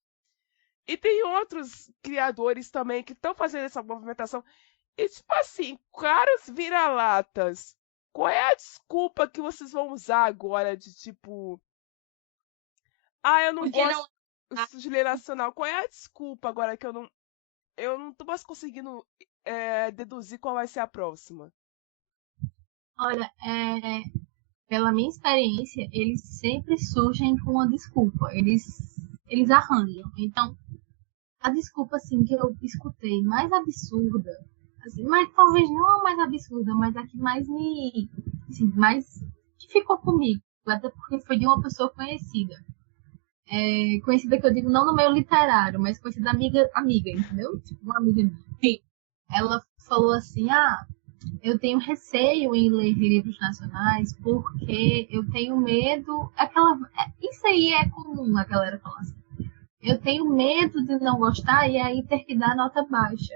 E tem outros criadores também que estão fazendo essa movimentação. E tipo assim, caras vira-latas, qual é a desculpa que vocês vão usar agora de tipo, eu não Porque gosto de ler nacional? Qual é a desculpa agora que eu não tô mais conseguindo deduzir qual vai ser a próxima? Olha, pela minha experiência, eles sempre surgem com uma desculpa. Eles arranjam. Então, a desculpa assim que eu escutei mais absurda, assim, mas talvez não a mais absurda, mas a que mais me, assim, mais que ficou comigo, até porque foi de uma pessoa conhecida. Conhecida que eu digo não no meio literário, mas conhecida amiga, entendeu? Tipo, uma amiga minha. Sim. Ela falou assim, eu tenho receio em ler livros nacionais porque eu tenho medo. Isso aí é comum a galera falar assim. Eu tenho medo de não gostar e aí ter que dar nota baixa.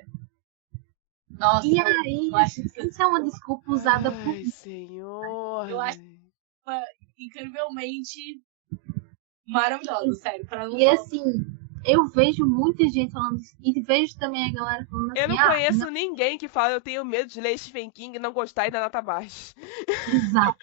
Nossa, E aí, isso é uma desculpa usada por. Ai, senhor. Eu acho incrivelmente maravilhosa, sério. E assim, eu vejo muita gente falando isso. E vejo também a galera falando assim. Eu não conheço ninguém que fala eu tenho medo de ler Stephen King e não gostar e dar nota baixa. Exato.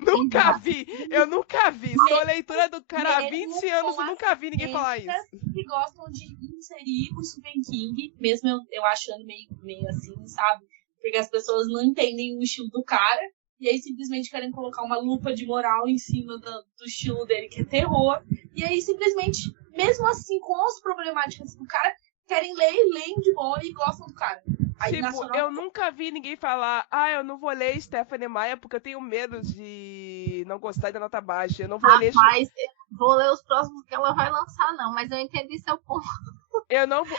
Nunca vi. Eu nunca vi. Sou leitora do cara há 20 anos e nunca vi ninguém falar isso. Que gostam de inserir o Stephen King, mesmo eu achando meio assim, sabe? Porque as pessoas não entendem o estilo do cara e aí simplesmente querem colocar uma lupa de moral em cima do estilo dele, que é terror. E aí simplesmente, mesmo assim, com as problemáticas do cara, querem ler e leem de boa e gostam do cara. Aí, eu nunca vi ninguém falar, eu não vou ler Stephanie Meyer porque eu tenho medo de não gostar da nota baixa. Eu não vou ler. Mas vou ler os próximos que ela vai lançar, não, mas eu entendi seu ponto. Eu não vou.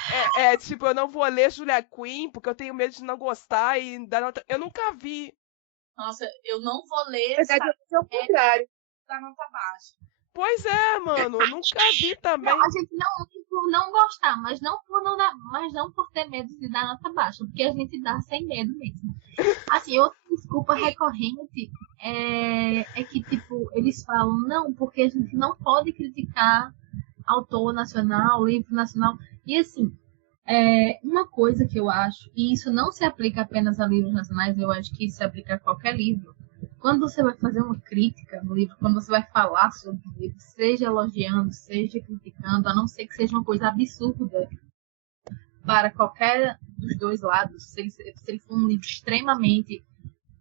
Eu não vou ler Julia Quinn porque eu tenho medo de não gostar e dar nota. Eu nunca vi. Nossa, eu não vou ler. Na verdade, é o contrário. Da nota baixa. Pois é, mano, eu nunca vi também. Não, a gente não lê por não gostar, mas não por ter medo de dar nota baixa, porque a gente dá sem medo mesmo. Assim, outra desculpa recorrente é que, tipo, eles falam, não, porque a gente não pode criticar autor nacional, livro nacional. E assim, uma coisa que eu acho, e isso não se aplica apenas a livros nacionais, eu acho que isso se aplica a qualquer livro. Quando você vai fazer uma crítica no livro, quando você vai falar sobre o livro, seja elogiando, seja criticando, a não ser que seja uma coisa absurda para qualquer dos dois lados, se ele for um livro extremamente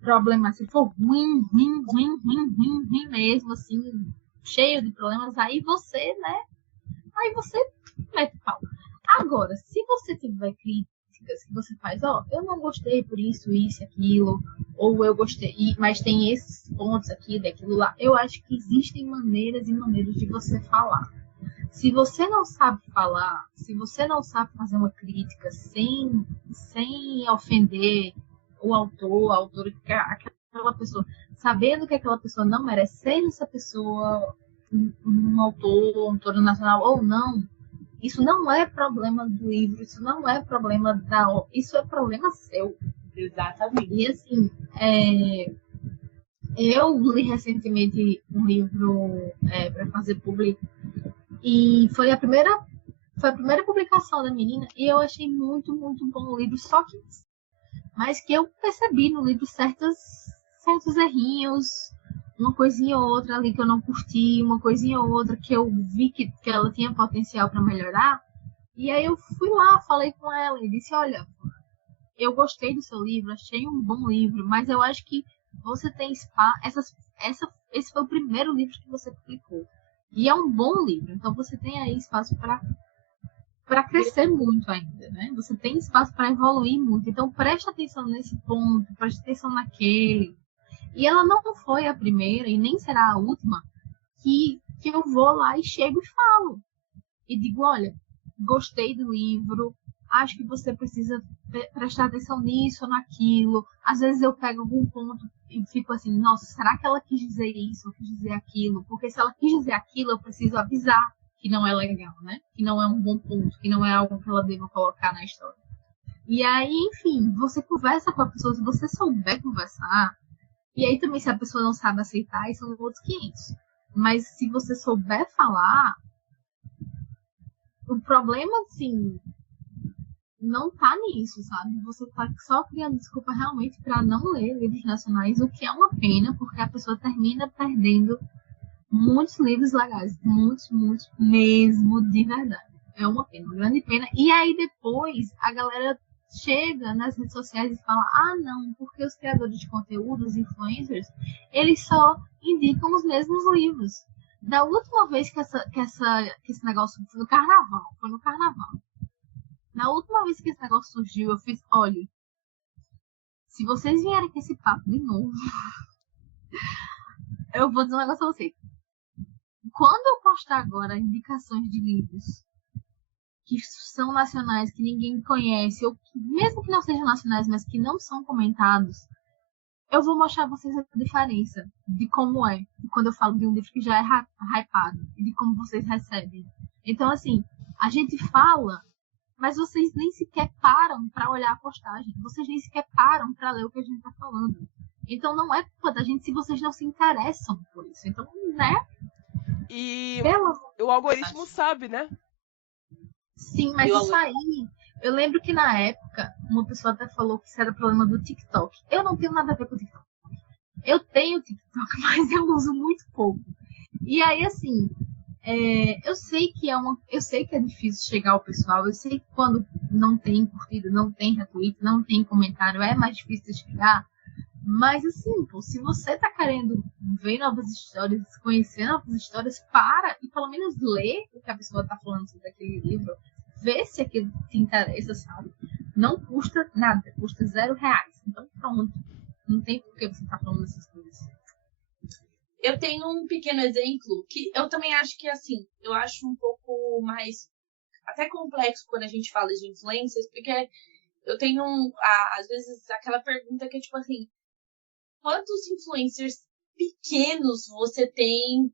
problemático, se for ruim mesmo, assim, cheio de problemas, aí você, né? Aí você mete pau. Agora, se você tiver críticas que você faz, eu não gostei por isso, aquilo, ou eu gostei, mas tem esses pontos aqui, daquilo lá, eu acho que existem maneiras e maneiras de você falar. Se você não sabe falar, se você não sabe fazer uma crítica sem ofender o autor, a autora, aquela pessoa, sabendo que aquela pessoa não merece, seja essa pessoa um autor, autora nacional ou não, isso não é problema do livro, isso não é problema isso é problema seu. Exatamente. E assim, eu li recentemente um livro para fazer público e foi a primeira publicação da menina e eu achei muito, muito bom o livro, mas que eu percebi no livro certos errinhos, uma coisinha ou outra ali que eu não curti, uma coisinha ou outra que eu vi que ela tinha potencial para melhorar. E aí eu fui lá, falei com ela e disse, olha, eu gostei do seu livro, achei um bom livro, mas eu acho que você tem espaço. Esse foi o primeiro livro que você publicou. E é um bom livro, então você tem aí espaço para para crescer muito ainda, né? Você tem espaço para evoluir muito. Então, preste atenção nesse ponto, preste atenção naquele. E ela não foi a primeira e nem será a última que eu vou lá e chego e falo. E digo, olha, gostei do livro, acho que você precisa prestar atenção nisso ou naquilo. Às vezes eu pego algum ponto e fico assim, nossa, será que ela quis dizer isso ou quis dizer aquilo? Porque se ela quis dizer aquilo, eu preciso avisar que não é legal, né? Que não é um bom ponto, que não é algo que ela deva colocar na história. E aí, enfim, você conversa com a pessoa, se você souber conversar, e aí também se a pessoa não sabe aceitar, aí são outros 500. Mas se você souber falar, o problema, assim, não tá nisso, sabe? Você tá só criando desculpa realmente para não ler livros nacionais, o que é uma pena, porque a pessoa termina perdendo muitos livros legais, muitos mesmo, de verdade. É uma pena, uma grande pena. E aí depois a galera chega nas redes sociais e fala, ah não, porque os criadores de conteúdo, os influencers, eles só indicam os mesmos livros. Da última vez que esse negócio foi no carnaval. Na última vez que esse negócio surgiu, eu fiz, olha, se vocês vierem com esse papo de novo, eu vou dizer um negócio a vocês. Quando eu postar agora indicações de livros que são nacionais, que ninguém conhece, ou que, mesmo que não sejam nacionais, mas que não são comentados, eu vou mostrar a vocês a diferença de como é quando eu falo de um livro que já é hypado e de como vocês recebem. Então, assim, a gente fala, mas vocês nem sequer param para olhar a postagem, vocês nem sequer param para ler o que a gente está falando. Então, não é culpa da gente se vocês não se interessam por isso. Então, né? E o algoritmo sabe, né? Sim, mas isso aí, eu lembro que na época, uma pessoa até falou que isso era problema do TikTok. Eu não tenho nada a ver com o TikTok. Eu tenho TikTok, mas eu uso muito pouco. E aí, assim, eu sei que é difícil chegar ao pessoal. Eu sei que quando não tem curtida, não tem retweet, não tem comentário, é mais difícil de chegar. Mas, assim, pô, se você tá querendo ver novas histórias, conhecer novas histórias, para e pelo menos ler o que a pessoa tá falando sobre aquele livro. Ver se aquilo te interessa, sabe? Não custa nada, custa R$0. Então, pronto. Não tem por que você tá falando essas coisas. Eu tenho um pequeno exemplo que eu também acho que, assim, eu acho um pouco mais até complexo quando a gente fala de influências, porque eu tenho, às vezes, aquela pergunta que é tipo assim, quantos influencers pequenos você tem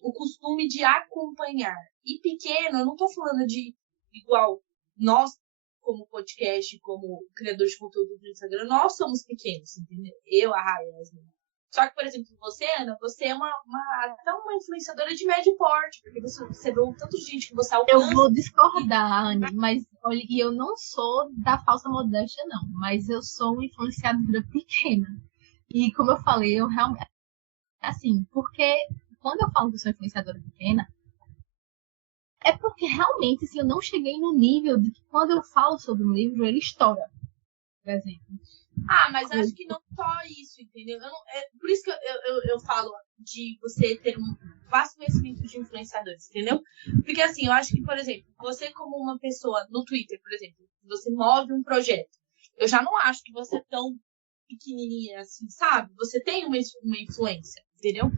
o costume de acompanhar? E pequeno, eu não tô falando de igual nós, como podcast, como criador de conteúdo do Instagram, nós somos pequenos, entendeu? Eu, a Rayasmin. Só que, por exemplo, você, Ana, você é até uma influenciadora de médio porte, porque você vê o tanto de gente que você alcança. Eu vou discordar, Anne, mas olha, e eu não sou da falsa modéstia, não, mas eu sou uma influenciadora pequena. E como eu falei, eu realmente, assim, porque quando eu falo que eu sou influenciadora pequena, é porque realmente, assim, eu não cheguei no nível de que quando eu falo sobre um livro, ele estoura, por exemplo. Mas acho que não só isso, entendeu? Por isso que eu falo de você ter um vasto conhecimento de influenciadores, entendeu? Porque assim, eu acho que, por exemplo, você como uma pessoa no Twitter, por exemplo, você move um projeto, eu já não acho que você é tão pequenininha assim, sabe? Você tem uma influência, entendeu?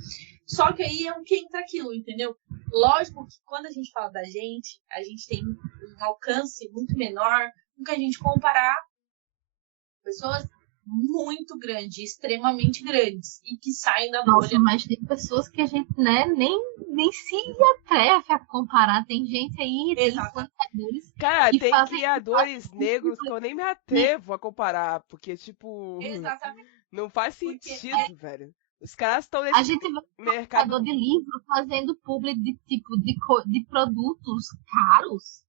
Só que aí é o que entra aquilo, entendeu? Lógico que quando a gente fala da gente tem um alcance muito menor do que a gente comparar pessoas muito grandes, extremamente grandes, e que saem da bolha. Nossa, mas tem pessoas que a gente, né, nem se atreve a comparar. Tem gente aí, tem influenciadores. Cara, tem criadores negros que eu nem me atrevo a comparar, porque, tipo, exatamente, não faz sentido, velho. Os caras estão nesse mercado de livro fazendo publi de tipo de produtos caros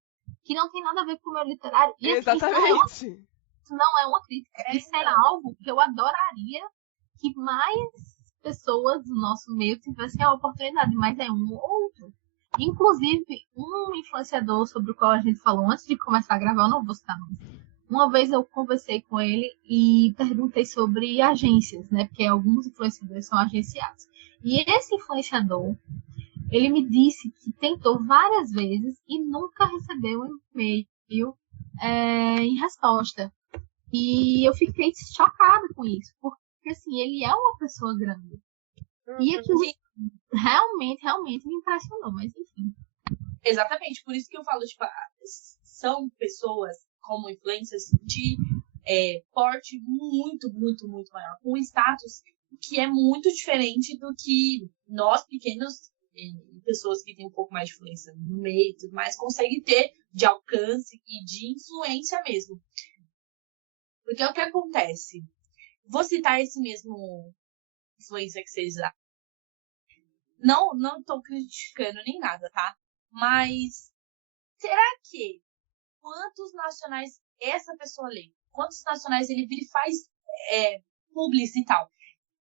que não tem nada a ver com o meu literário. E exatamente. Isso não é uma crítica. Isso é algo que eu adoraria que mais pessoas do nosso meio tivessem a oportunidade, mas é um ou outro. Inclusive, um influenciador sobre o qual a gente falou antes de começar a gravar, eu não vou citar nome. Uma vez eu conversei com ele e perguntei sobre agências, né? Porque alguns influenciadores são agenciados. E esse influenciador, Ele me disse que tentou várias vezes e nunca recebeu um e-mail em resposta. E eu fiquei chocada com isso, porque assim, ele é uma pessoa grande. E aquilo realmente me impressionou, mas enfim. Exatamente, por isso que eu falo, tipo, são pessoas como influencers de porte muito, muito, muito maior, com status que é muito diferente do que nós, pequenos, pessoas que têm um pouco mais de influência no meio e tudo mais, conseguem ter de alcance e de influência mesmo. Porque é o que acontece. Vou citar esse mesmo influencer que vocês usaram. Não tô criticando nem nada, tá? Mas será que quantos nacionais essa pessoa lê? Quantos nacionais ele vira e faz publici e tal?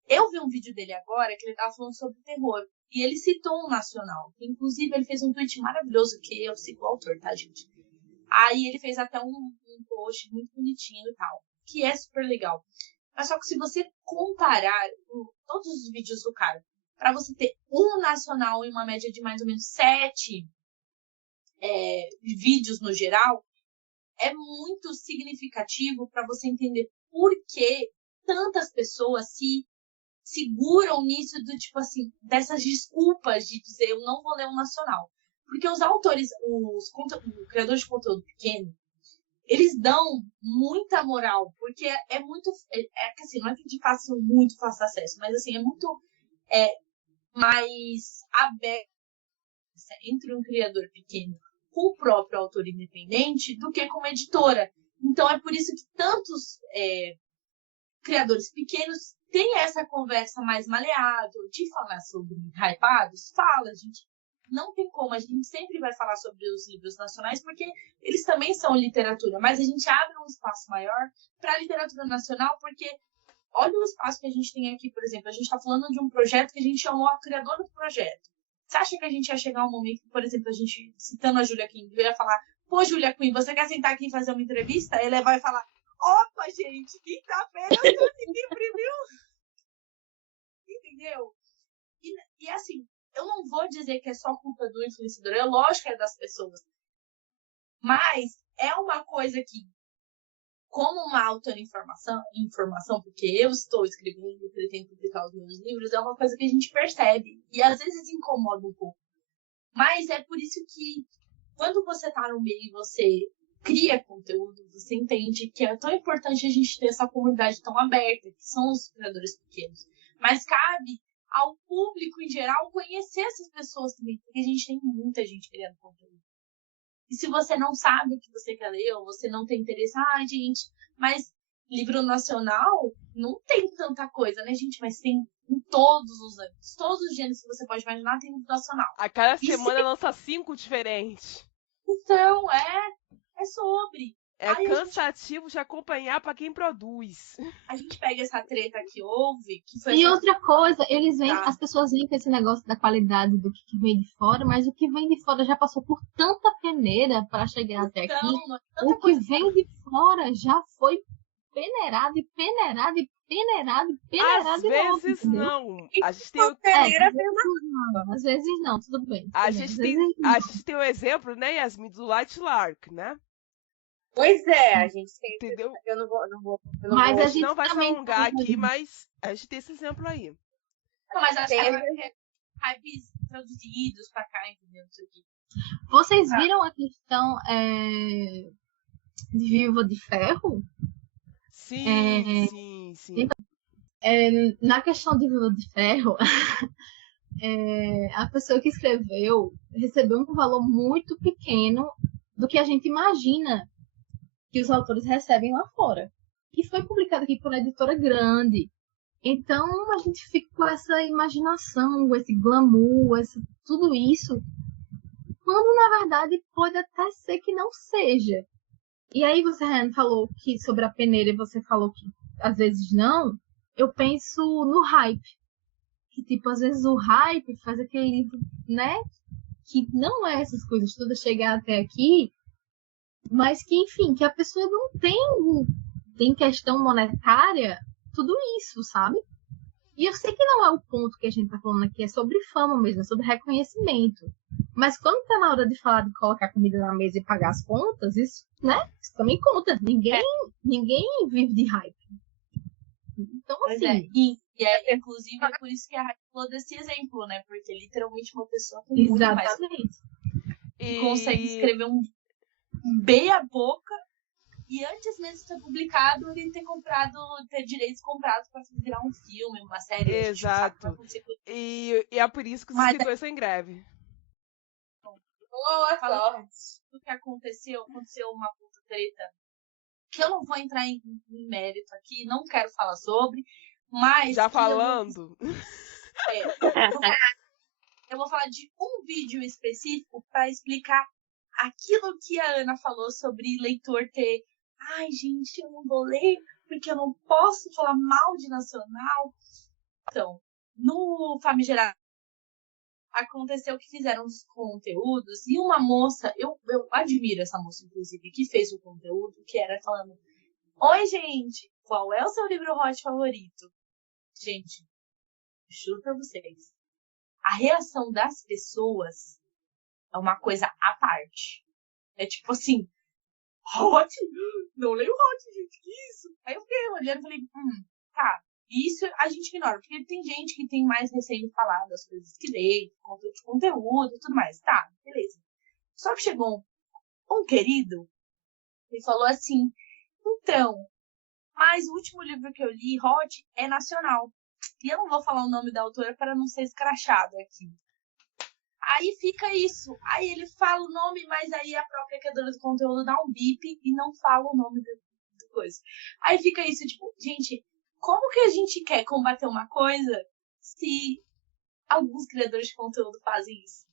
Eu vi um vídeo dele agora que ele tava falando sobre terror. E ele citou um nacional. Inclusive, ele fez um tweet maravilhoso, que eu sigo o autor, tá, gente? Aí ele fez até um post muito bonitinho e tal, que é super legal. Mas só que se você comparar todos os vídeos do cara, para você ter um nacional em uma média de mais ou menos 7 vídeos no geral, é muito significativo para você entender por que tantas pessoas se seguram nisso do tipo assim, dessas desculpas de dizer eu não vou ler um nacional. Porque os autores, os criadores de conteúdo pequeno, eles dão muita moral, porque é muito, assim, não é de muito fácil acesso, mas assim, é muito mais aberto entre um criador pequeno com o próprio autor independente do que com uma editora. Então é por isso que tantos criadores pequenos têm essa conversa mais maleável de falar sobre hypados. Fala, gente. Não tem como, a gente sempre vai falar sobre os livros nacionais, porque eles também são literatura, mas a gente abre um espaço maior para a literatura nacional, porque olha o espaço que a gente tem aqui, por exemplo, a gente está falando de um projeto que a gente chamou a criadora do projeto. Você acha que a gente ia chegar um momento que, por exemplo, a gente, citando a Julia Quinn, ia falar, pô, Julia Quinn, você quer sentar aqui e fazer uma entrevista? Ele vai falar, opa, gente, quinta-feira eu consegui imprimir. Entendeu? E assim, eu não vou dizer que é só culpa do influenciador, é lógico que é das pessoas. Mas é uma coisa que, como uma auto-informação, porque eu estou escrevendo e pretendo publicar os meus livros, é uma coisa que a gente percebe. E às vezes incomoda um pouco. Mas é por isso que, quando você está no meio e você cria conteúdo, você entende que é tão importante a gente ter essa comunidade tão aberta, que são os criadores pequenos. Mas cabe ao público em geral conhecer essas pessoas também, porque a gente tem muita gente criando conteúdo. E se você não sabe o que você quer ler, ou você não tem interesse, gente, mas livro nacional não tem tanta coisa, né, gente? Mas tem em todos os âmbitos, todos os gêneros que você pode imaginar tem livro nacional. A cada semana lança 5 diferentes. Então, é sobre. É cansativo de acompanhar para quem produz. A gente pega essa treta que houve. E outra coisa, eles vêm, as pessoas vêm com esse negócio da qualidade do que vem de fora, mas o que vem de fora já passou por tanta peneira para chegar até aqui. O que vem de fora já foi peneirado e peneirado e peneirado e peneirado. Às vezes não. A gente tem às vezes não, tudo bem. A gente tem o exemplo, né, Yasmin, do Light Lark, né? Pois é, a gente tem. Entendeu? Eu não vou. Mas a gente não vai se também alongar aqui, mas a gente tem esse exemplo aí. Não, mas acho que hypes traduzidos pra cá, entendeu? Isso aqui. Vocês viram a questão de Viúva de Ferro? Sim. Então, na questão de Viúva de Ferro, a pessoa que escreveu recebeu um valor muito pequeno do que a gente imagina que os autores recebem lá fora. E foi publicado aqui por uma editora grande. Então, a gente fica com essa imaginação, esse glamour, tudo isso, quando, na verdade, pode até ser que não seja. E aí, você, Ryan, falou que sobre a peneira e você falou que, às vezes, não. Eu penso no hype. Que, tipo, às vezes o hype faz aquele livro, né? Que não é essas coisas todas chegar até aqui, mas que, enfim, que a pessoa não tem questão monetária, tudo isso, sabe? E eu sei que não é o ponto que a gente tá falando aqui, é sobre fama mesmo, é sobre reconhecimento. Mas quando tá na hora de falar de colocar comida na mesa e pagar as contas, isso, né? Isso também conta. Ninguém vive de hype. Então, Pois assim. é. E inclusive, é por isso que a Raíssa falou desse exemplo, né? Porque é literalmente uma pessoa com muito mais. Exatamente. Que consegue escrever um meia boca e antes mesmo de ser publicado, ele ter direitos comprados para virar um filme, uma série. Exato. E é por isso que os escritores estão em greve. Boa sorte. O que aconteceu uma puta treta que eu não vou entrar em mérito aqui, não quero falar sobre, mas... Já falando... Eu vou falar de um vídeo específico para explicar aquilo que a Ana falou sobre leitor ter... Ai, gente, eu não vou ler porque eu não posso falar mal de nacional. Então, no Famigerado, aconteceu que fizeram os conteúdos e uma moça, eu admiro essa moça, inclusive, que fez o conteúdo, que era falando: oi, gente, qual é o seu livro hot favorito? Gente, juro pra vocês, a reação das pessoas é uma coisa à parte. É tipo assim, hot? Não leio hot, gente, que isso? Aí eu fiquei olhando e falei, tá. Isso a gente ignora, porque tem gente que tem mais receio de falar das coisas que lê, de conteúdo e tudo mais. Tá, beleza. Só que chegou um querido e falou assim, então, mas o último livro que eu li, hot, é nacional. E eu não vou falar o nome da autora para não ser escrachado aqui. Aí fica isso. Aí ele fala o nome, mas aí a própria criadora do conteúdo dá um bip e não fala o nome da coisa. Aí fica isso, tipo, gente... Como que a gente quer combater uma coisa se alguns criadores de conteúdo fazem isso?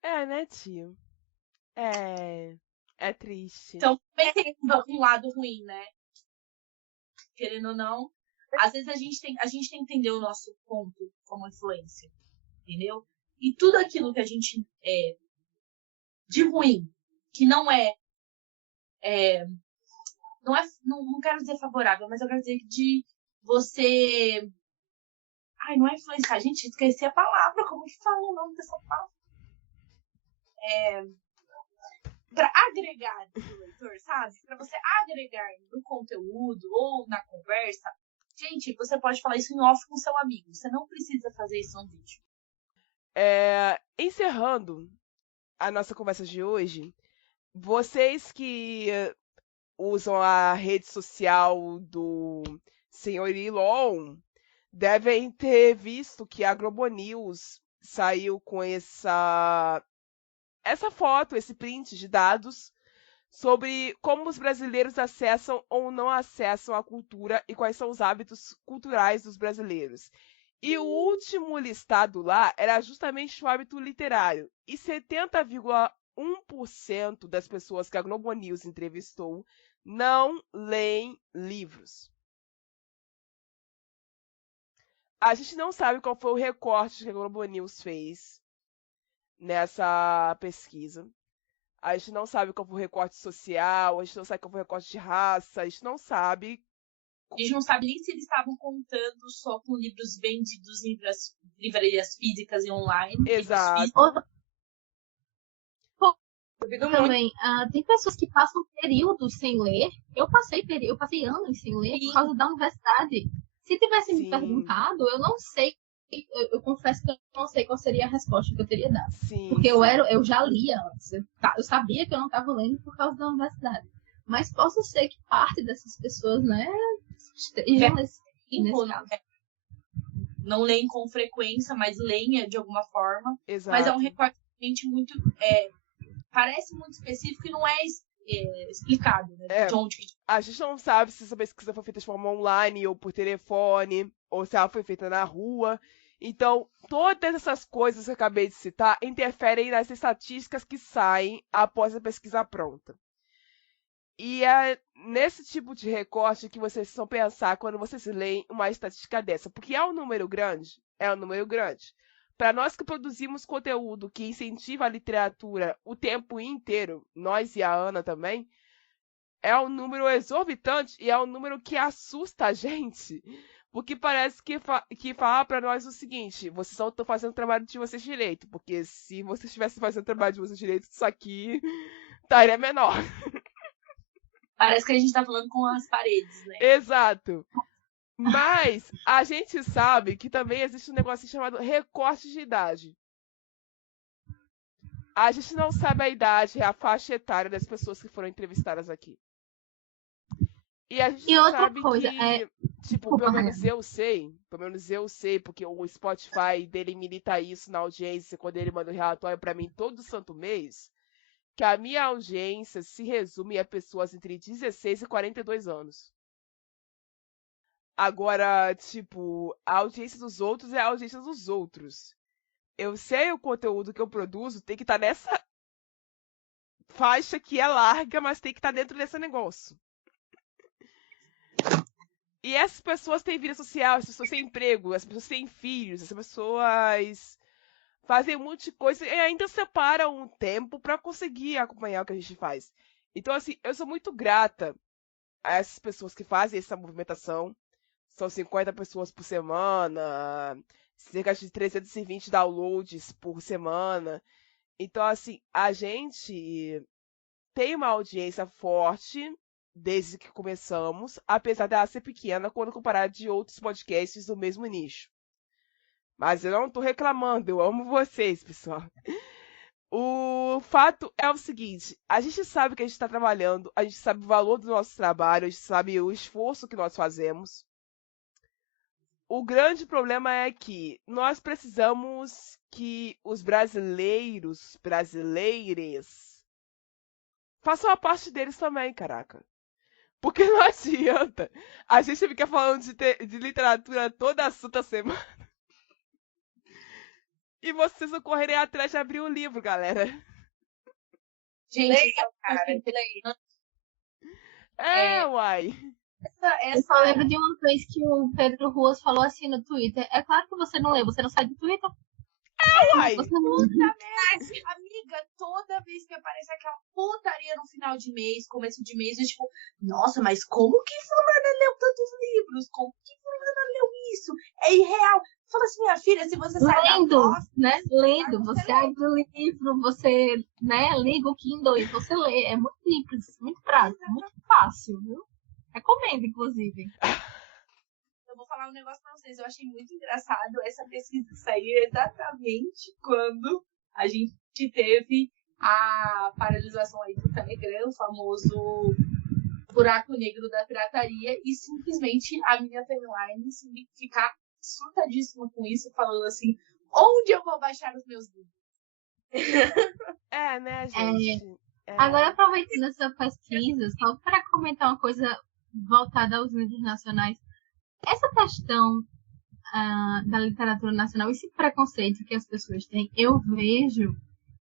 Né, tio? É triste. Então, também tem um lado ruim, né? Querendo ou não, às vezes a gente tem que entender o nosso ponto como influência, entendeu? E tudo aquilo que a gente de ruim, que não quero dizer favorável, mas eu quero dizer de você... Ai, não é influenciar. Gente, esqueci a palavra. Como que fala o nome dessa palavra? Pra agregar no leitor, sabe? Pra você agregar no conteúdo ou na conversa. Gente, você pode falar isso em off com seu amigo. Você não precisa fazer isso no vídeo. Encerrando a nossa conversa de hoje, vocês que usam a rede social do Senhor Elon devem ter visto que a Globo News saiu com essa foto, esse print de dados sobre como os brasileiros acessam ou não acessam a cultura e quais são os hábitos culturais dos brasileiros. E o último listado lá era justamente o hábito literário. E 70,1% das pessoas que a Globo News entrevistou não leem livros. A gente não sabe qual foi o recorte que a Globo News fez nessa pesquisa. A gente não sabe qual foi o recorte social, a gente não sabe qual foi o recorte de raça, a gente não sabe. A gente não sabe nem se eles estavam contando só com livros vendidos em livrarias físicas e online. Exato. Também, tem pessoas que passam períodos sem ler. Eu passei anos sem ler por causa da universidade. Se tivessem me perguntado, eu não sei. Eu confesso que eu não sei qual seria a resposta que eu teria dado. Porque eu já lia antes. Eu sabia que eu não estava lendo por causa da universidade. Mas posso ser que parte dessas pessoas, né, estejam nesse caso. Não leem com frequência, mas leem de alguma forma. Exato. Mas é um recorte muito... parece muito específico e não é explicado, né? De onde... A gente não sabe se essa pesquisa foi feita de forma online ou por telefone, ou se ela foi feita na rua. Então, todas essas coisas que eu acabei de citar interferem nas estatísticas que saem após a pesquisa pronta. E é nesse tipo de recorte que vocês precisam pensar quando vocês leem uma estatística dessa. Porque é um número grande? É um número grande. Para nós que produzimos conteúdo que incentiva a literatura o tempo inteiro, nós e a Ana também, é um número exorbitante e é um número que assusta a gente. Porque parece que fala pra nós o seguinte: vocês só estão fazendo o trabalho de vocês direito. Porque se vocês estivessem fazendo o trabalho de vocês direito, isso aqui estaria menor. Parece que a gente tá falando com as paredes, né? Exato. Mas a gente sabe que também existe um negócio chamado recorte de idade. A gente não sabe a idade, a faixa etária das pessoas que foram entrevistadas aqui. E a gente sabe que, tipo, pelo menos eu sei, porque o Spotify dele milita isso na audiência quando ele manda um relatório pra mim todo santo mês, que a minha audiência se resume a pessoas entre 16 e 42 anos. Agora, tipo, a audiência dos outros é a audiência dos outros. Eu sei o conteúdo que eu produzo tem que estar nessa faixa que é larga, mas tem que estar dentro desse negócio. E essas pessoas têm vida social, as pessoas têm emprego, as pessoas têm filhos, as pessoas fazem um monte de coisa e ainda separam um tempo para conseguir acompanhar o que a gente faz. Então, assim, eu sou muito grata a essas pessoas que fazem essa movimentação. São 50 pessoas por semana, cerca de 320 downloads por semana. Então, assim, a gente tem uma audiência forte desde que começamos, apesar dela ser pequena quando comparada de outros podcasts do mesmo nicho. Mas eu não tô reclamando, eu amo vocês, pessoal. O fato é o seguinte, a gente sabe que a gente está trabalhando, a gente sabe o valor do nosso trabalho, a gente sabe o esforço que nós fazemos. O grande problema é que nós precisamos que os brasileiras façam a parte deles também, caraca. Porque não adianta a gente ficar falando de literatura toda santa semana e vocês não correrem atrás de abrir o livro, galera. Gente, uai. Eu só lembro de uma vez que o Pedro Ruas falou assim no Twitter. É claro que você não lê, você não sai do Twitter. Uai. Você não... Amiga, toda vez que aparece aquela putaria no final de mês, começo de mês, eu tipo, nossa, mas como que fulana leu tantos livros? Como que fulana leu isso? É irreal. Fala assim, minha filha, se você sai lendo, da voz, né? Lendo, você abre o livro, você, né, liga o Kindle e você lê. É muito simples, muito prático, muito fácil, viu? Recomendo, inclusive. Eu vou falar um negócio pra vocês. Eu achei muito engraçado essa pesquisa sair exatamente quando a gente teve a paralisação aí do Telegram, o famoso buraco negro da pirataria, e simplesmente a minha timeline ficar surtadíssima com isso, falando assim, onde eu vou baixar os meus livros? Né, gente? Agora, aproveitando essa pesquisa, só para comentar uma coisa voltada aos livros nacionais, essa questão da literatura nacional, esse preconceito que as pessoas têm, eu vejo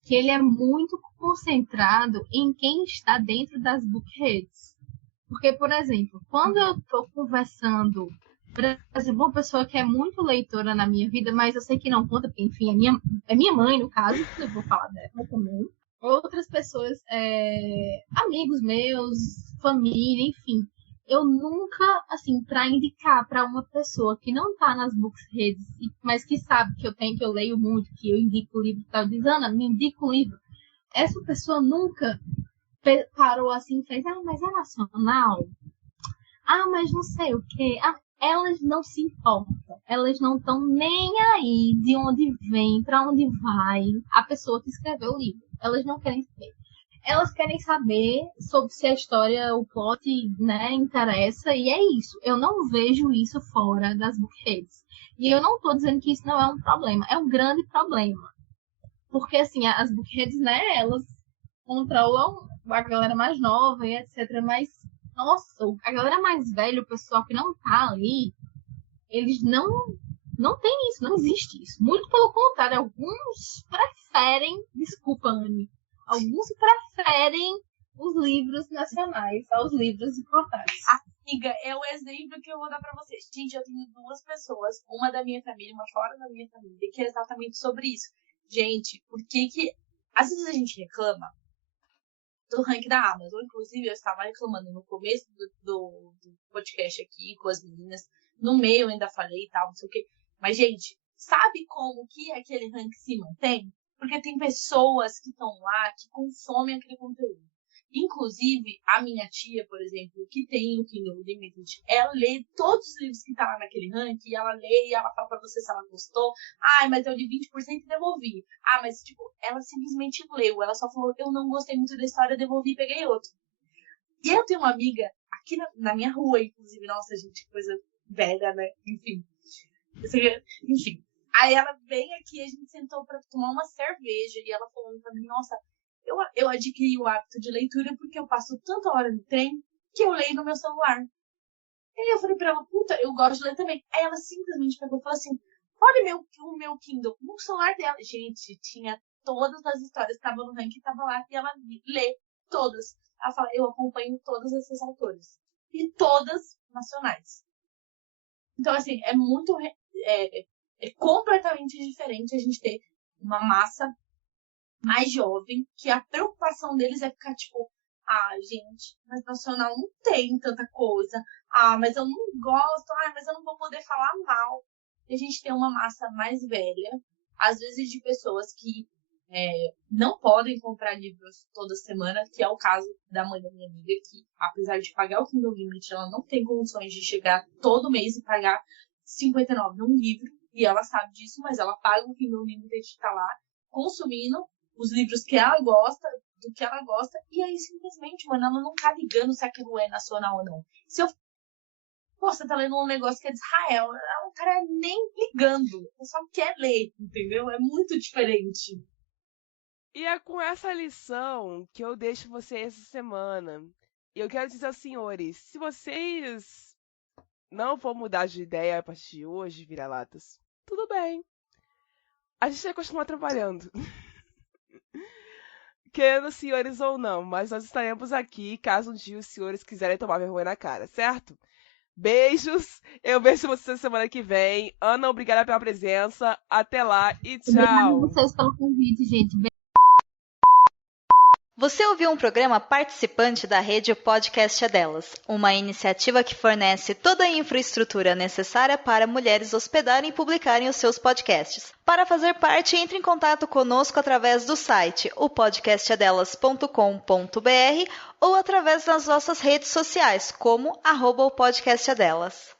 que ele é muito concentrado em quem está dentro das bookheads. Porque, por exemplo, quando eu estou conversando, por exemplo, uma pessoa que é muito leitora na minha vida, mas eu sei que não conta, porque, enfim, é minha mãe, no caso, eu vou falar dela também. Outras pessoas, amigos meus, família, enfim. Eu nunca, assim, para indicar para uma pessoa que não tá nas bookheads, mas que sabe que eu leio muito, que eu indico o livro e tal, diz, Ana, me indica o livro. Essa pessoa nunca parou assim e fez, mas é nacional? Mas não sei o quê. Elas não se importam. Elas não estão nem aí de onde vem, para onde vai a pessoa que escreveu o livro. Elas não querem saber. Elas querem saber sobre se a história, o plot, né, interessa, e é isso. Eu não vejo isso fora das bookheads. E eu não estou dizendo que isso não é um problema. É um grande problema. Porque, assim, as bookheads, né, elas controlam a galera mais nova e etc. Mas, nossa, a galera mais velha, o pessoal que não tá ali, eles não tem isso, não existe isso. Muito pelo contrário, alguns preferem, desculpa, Anne, alguns preferem os livros nacionais aos livros importados. Amiga, é o exemplo que eu vou dar pra vocês. Gente, eu tenho duas pessoas, uma da minha família, uma fora da minha família, que é exatamente sobre isso. Gente, por que às vezes a gente reclama do ranking da Amazon? Inclusive, eu estava reclamando no começo do podcast aqui com as meninas No meio eu ainda falei e tal, não sei o quê. Mas, gente, sabe como que aquele ranking se mantém? Porque tem pessoas que estão lá, que consomem aquele conteúdo. Inclusive, a minha tia, por exemplo, que tem o Kindle Unlimited, ela lê todos os livros que tá lá naquele ranking, ela lê e ela fala pra você se ela gostou. Mas eu li 20% e devolvi. Mas, tipo, ela simplesmente leu. Ela só falou, eu não gostei muito da história, devolvi e peguei outro. E eu tenho uma amiga aqui na minha rua, inclusive. Nossa, gente, que coisa velha, né? Enfim. Aí ela veio aqui, a gente sentou pra tomar uma cerveja e ela falou pra mim, nossa, eu adquiri o hábito de leitura porque eu passo tanta hora no trem que eu leio no meu celular. E aí eu falei pra ela, puta, eu gosto de ler também. Aí ela simplesmente pegou e falou assim, olha o meu Kindle, no celular dela. Gente, tinha todas as histórias que estavam no ranking, tava lá, e ela lê todas. Ela fala, eu acompanho todas essas autoras. E todas nacionais. Então, assim, é muito... É completamente diferente a gente ter uma massa mais jovem, que a preocupação deles é ficar tipo, gente, mas nacional não tem tanta coisa. Mas eu não gosto. Mas eu não vou poder falar mal. E a gente tem uma massa mais velha, às vezes de pessoas que não podem comprar livros toda semana, que é o caso da mãe da minha amiga, que apesar de pagar o Kindle Limit, ela não tem condições de chegar todo mês e pagar R$59 num livro, e ela sabe disso, mas ela paga o Kindle Limit de estar lá consumindo os livros que ela gosta, do que ela gosta, e aí simplesmente, mano, ela não tá ligando se aquilo é nacional ou não. Se eu você tá lendo um negócio que é de Israel, o cara nem ligando, só quer ler, entendeu? É muito diferente. E é com essa lição que eu deixo vocês essa semana. E eu quero dizer aos senhores, se vocês não vão mudar de ideia a partir de hoje, vira-latas, tudo bem. A gente vai continuar trabalhando. Querendo os senhores ou não, mas nós estaremos aqui caso um dia os senhores quiserem tomar vergonha na cara, certo? Beijos, eu vejo vocês semana que vem. Ana, obrigada pela presença. Até lá e tchau. Obrigada a vocês pelo convite, gente. Você ouviu um programa participante da rede Podcast é Delas, uma iniciativa que fornece toda a infraestrutura necessária para mulheres hospedarem e publicarem os seus podcasts. Para fazer parte, entre em contato conosco através do site opodcastadelas.com.br ou através das nossas redes sociais, como @opodcastadelas.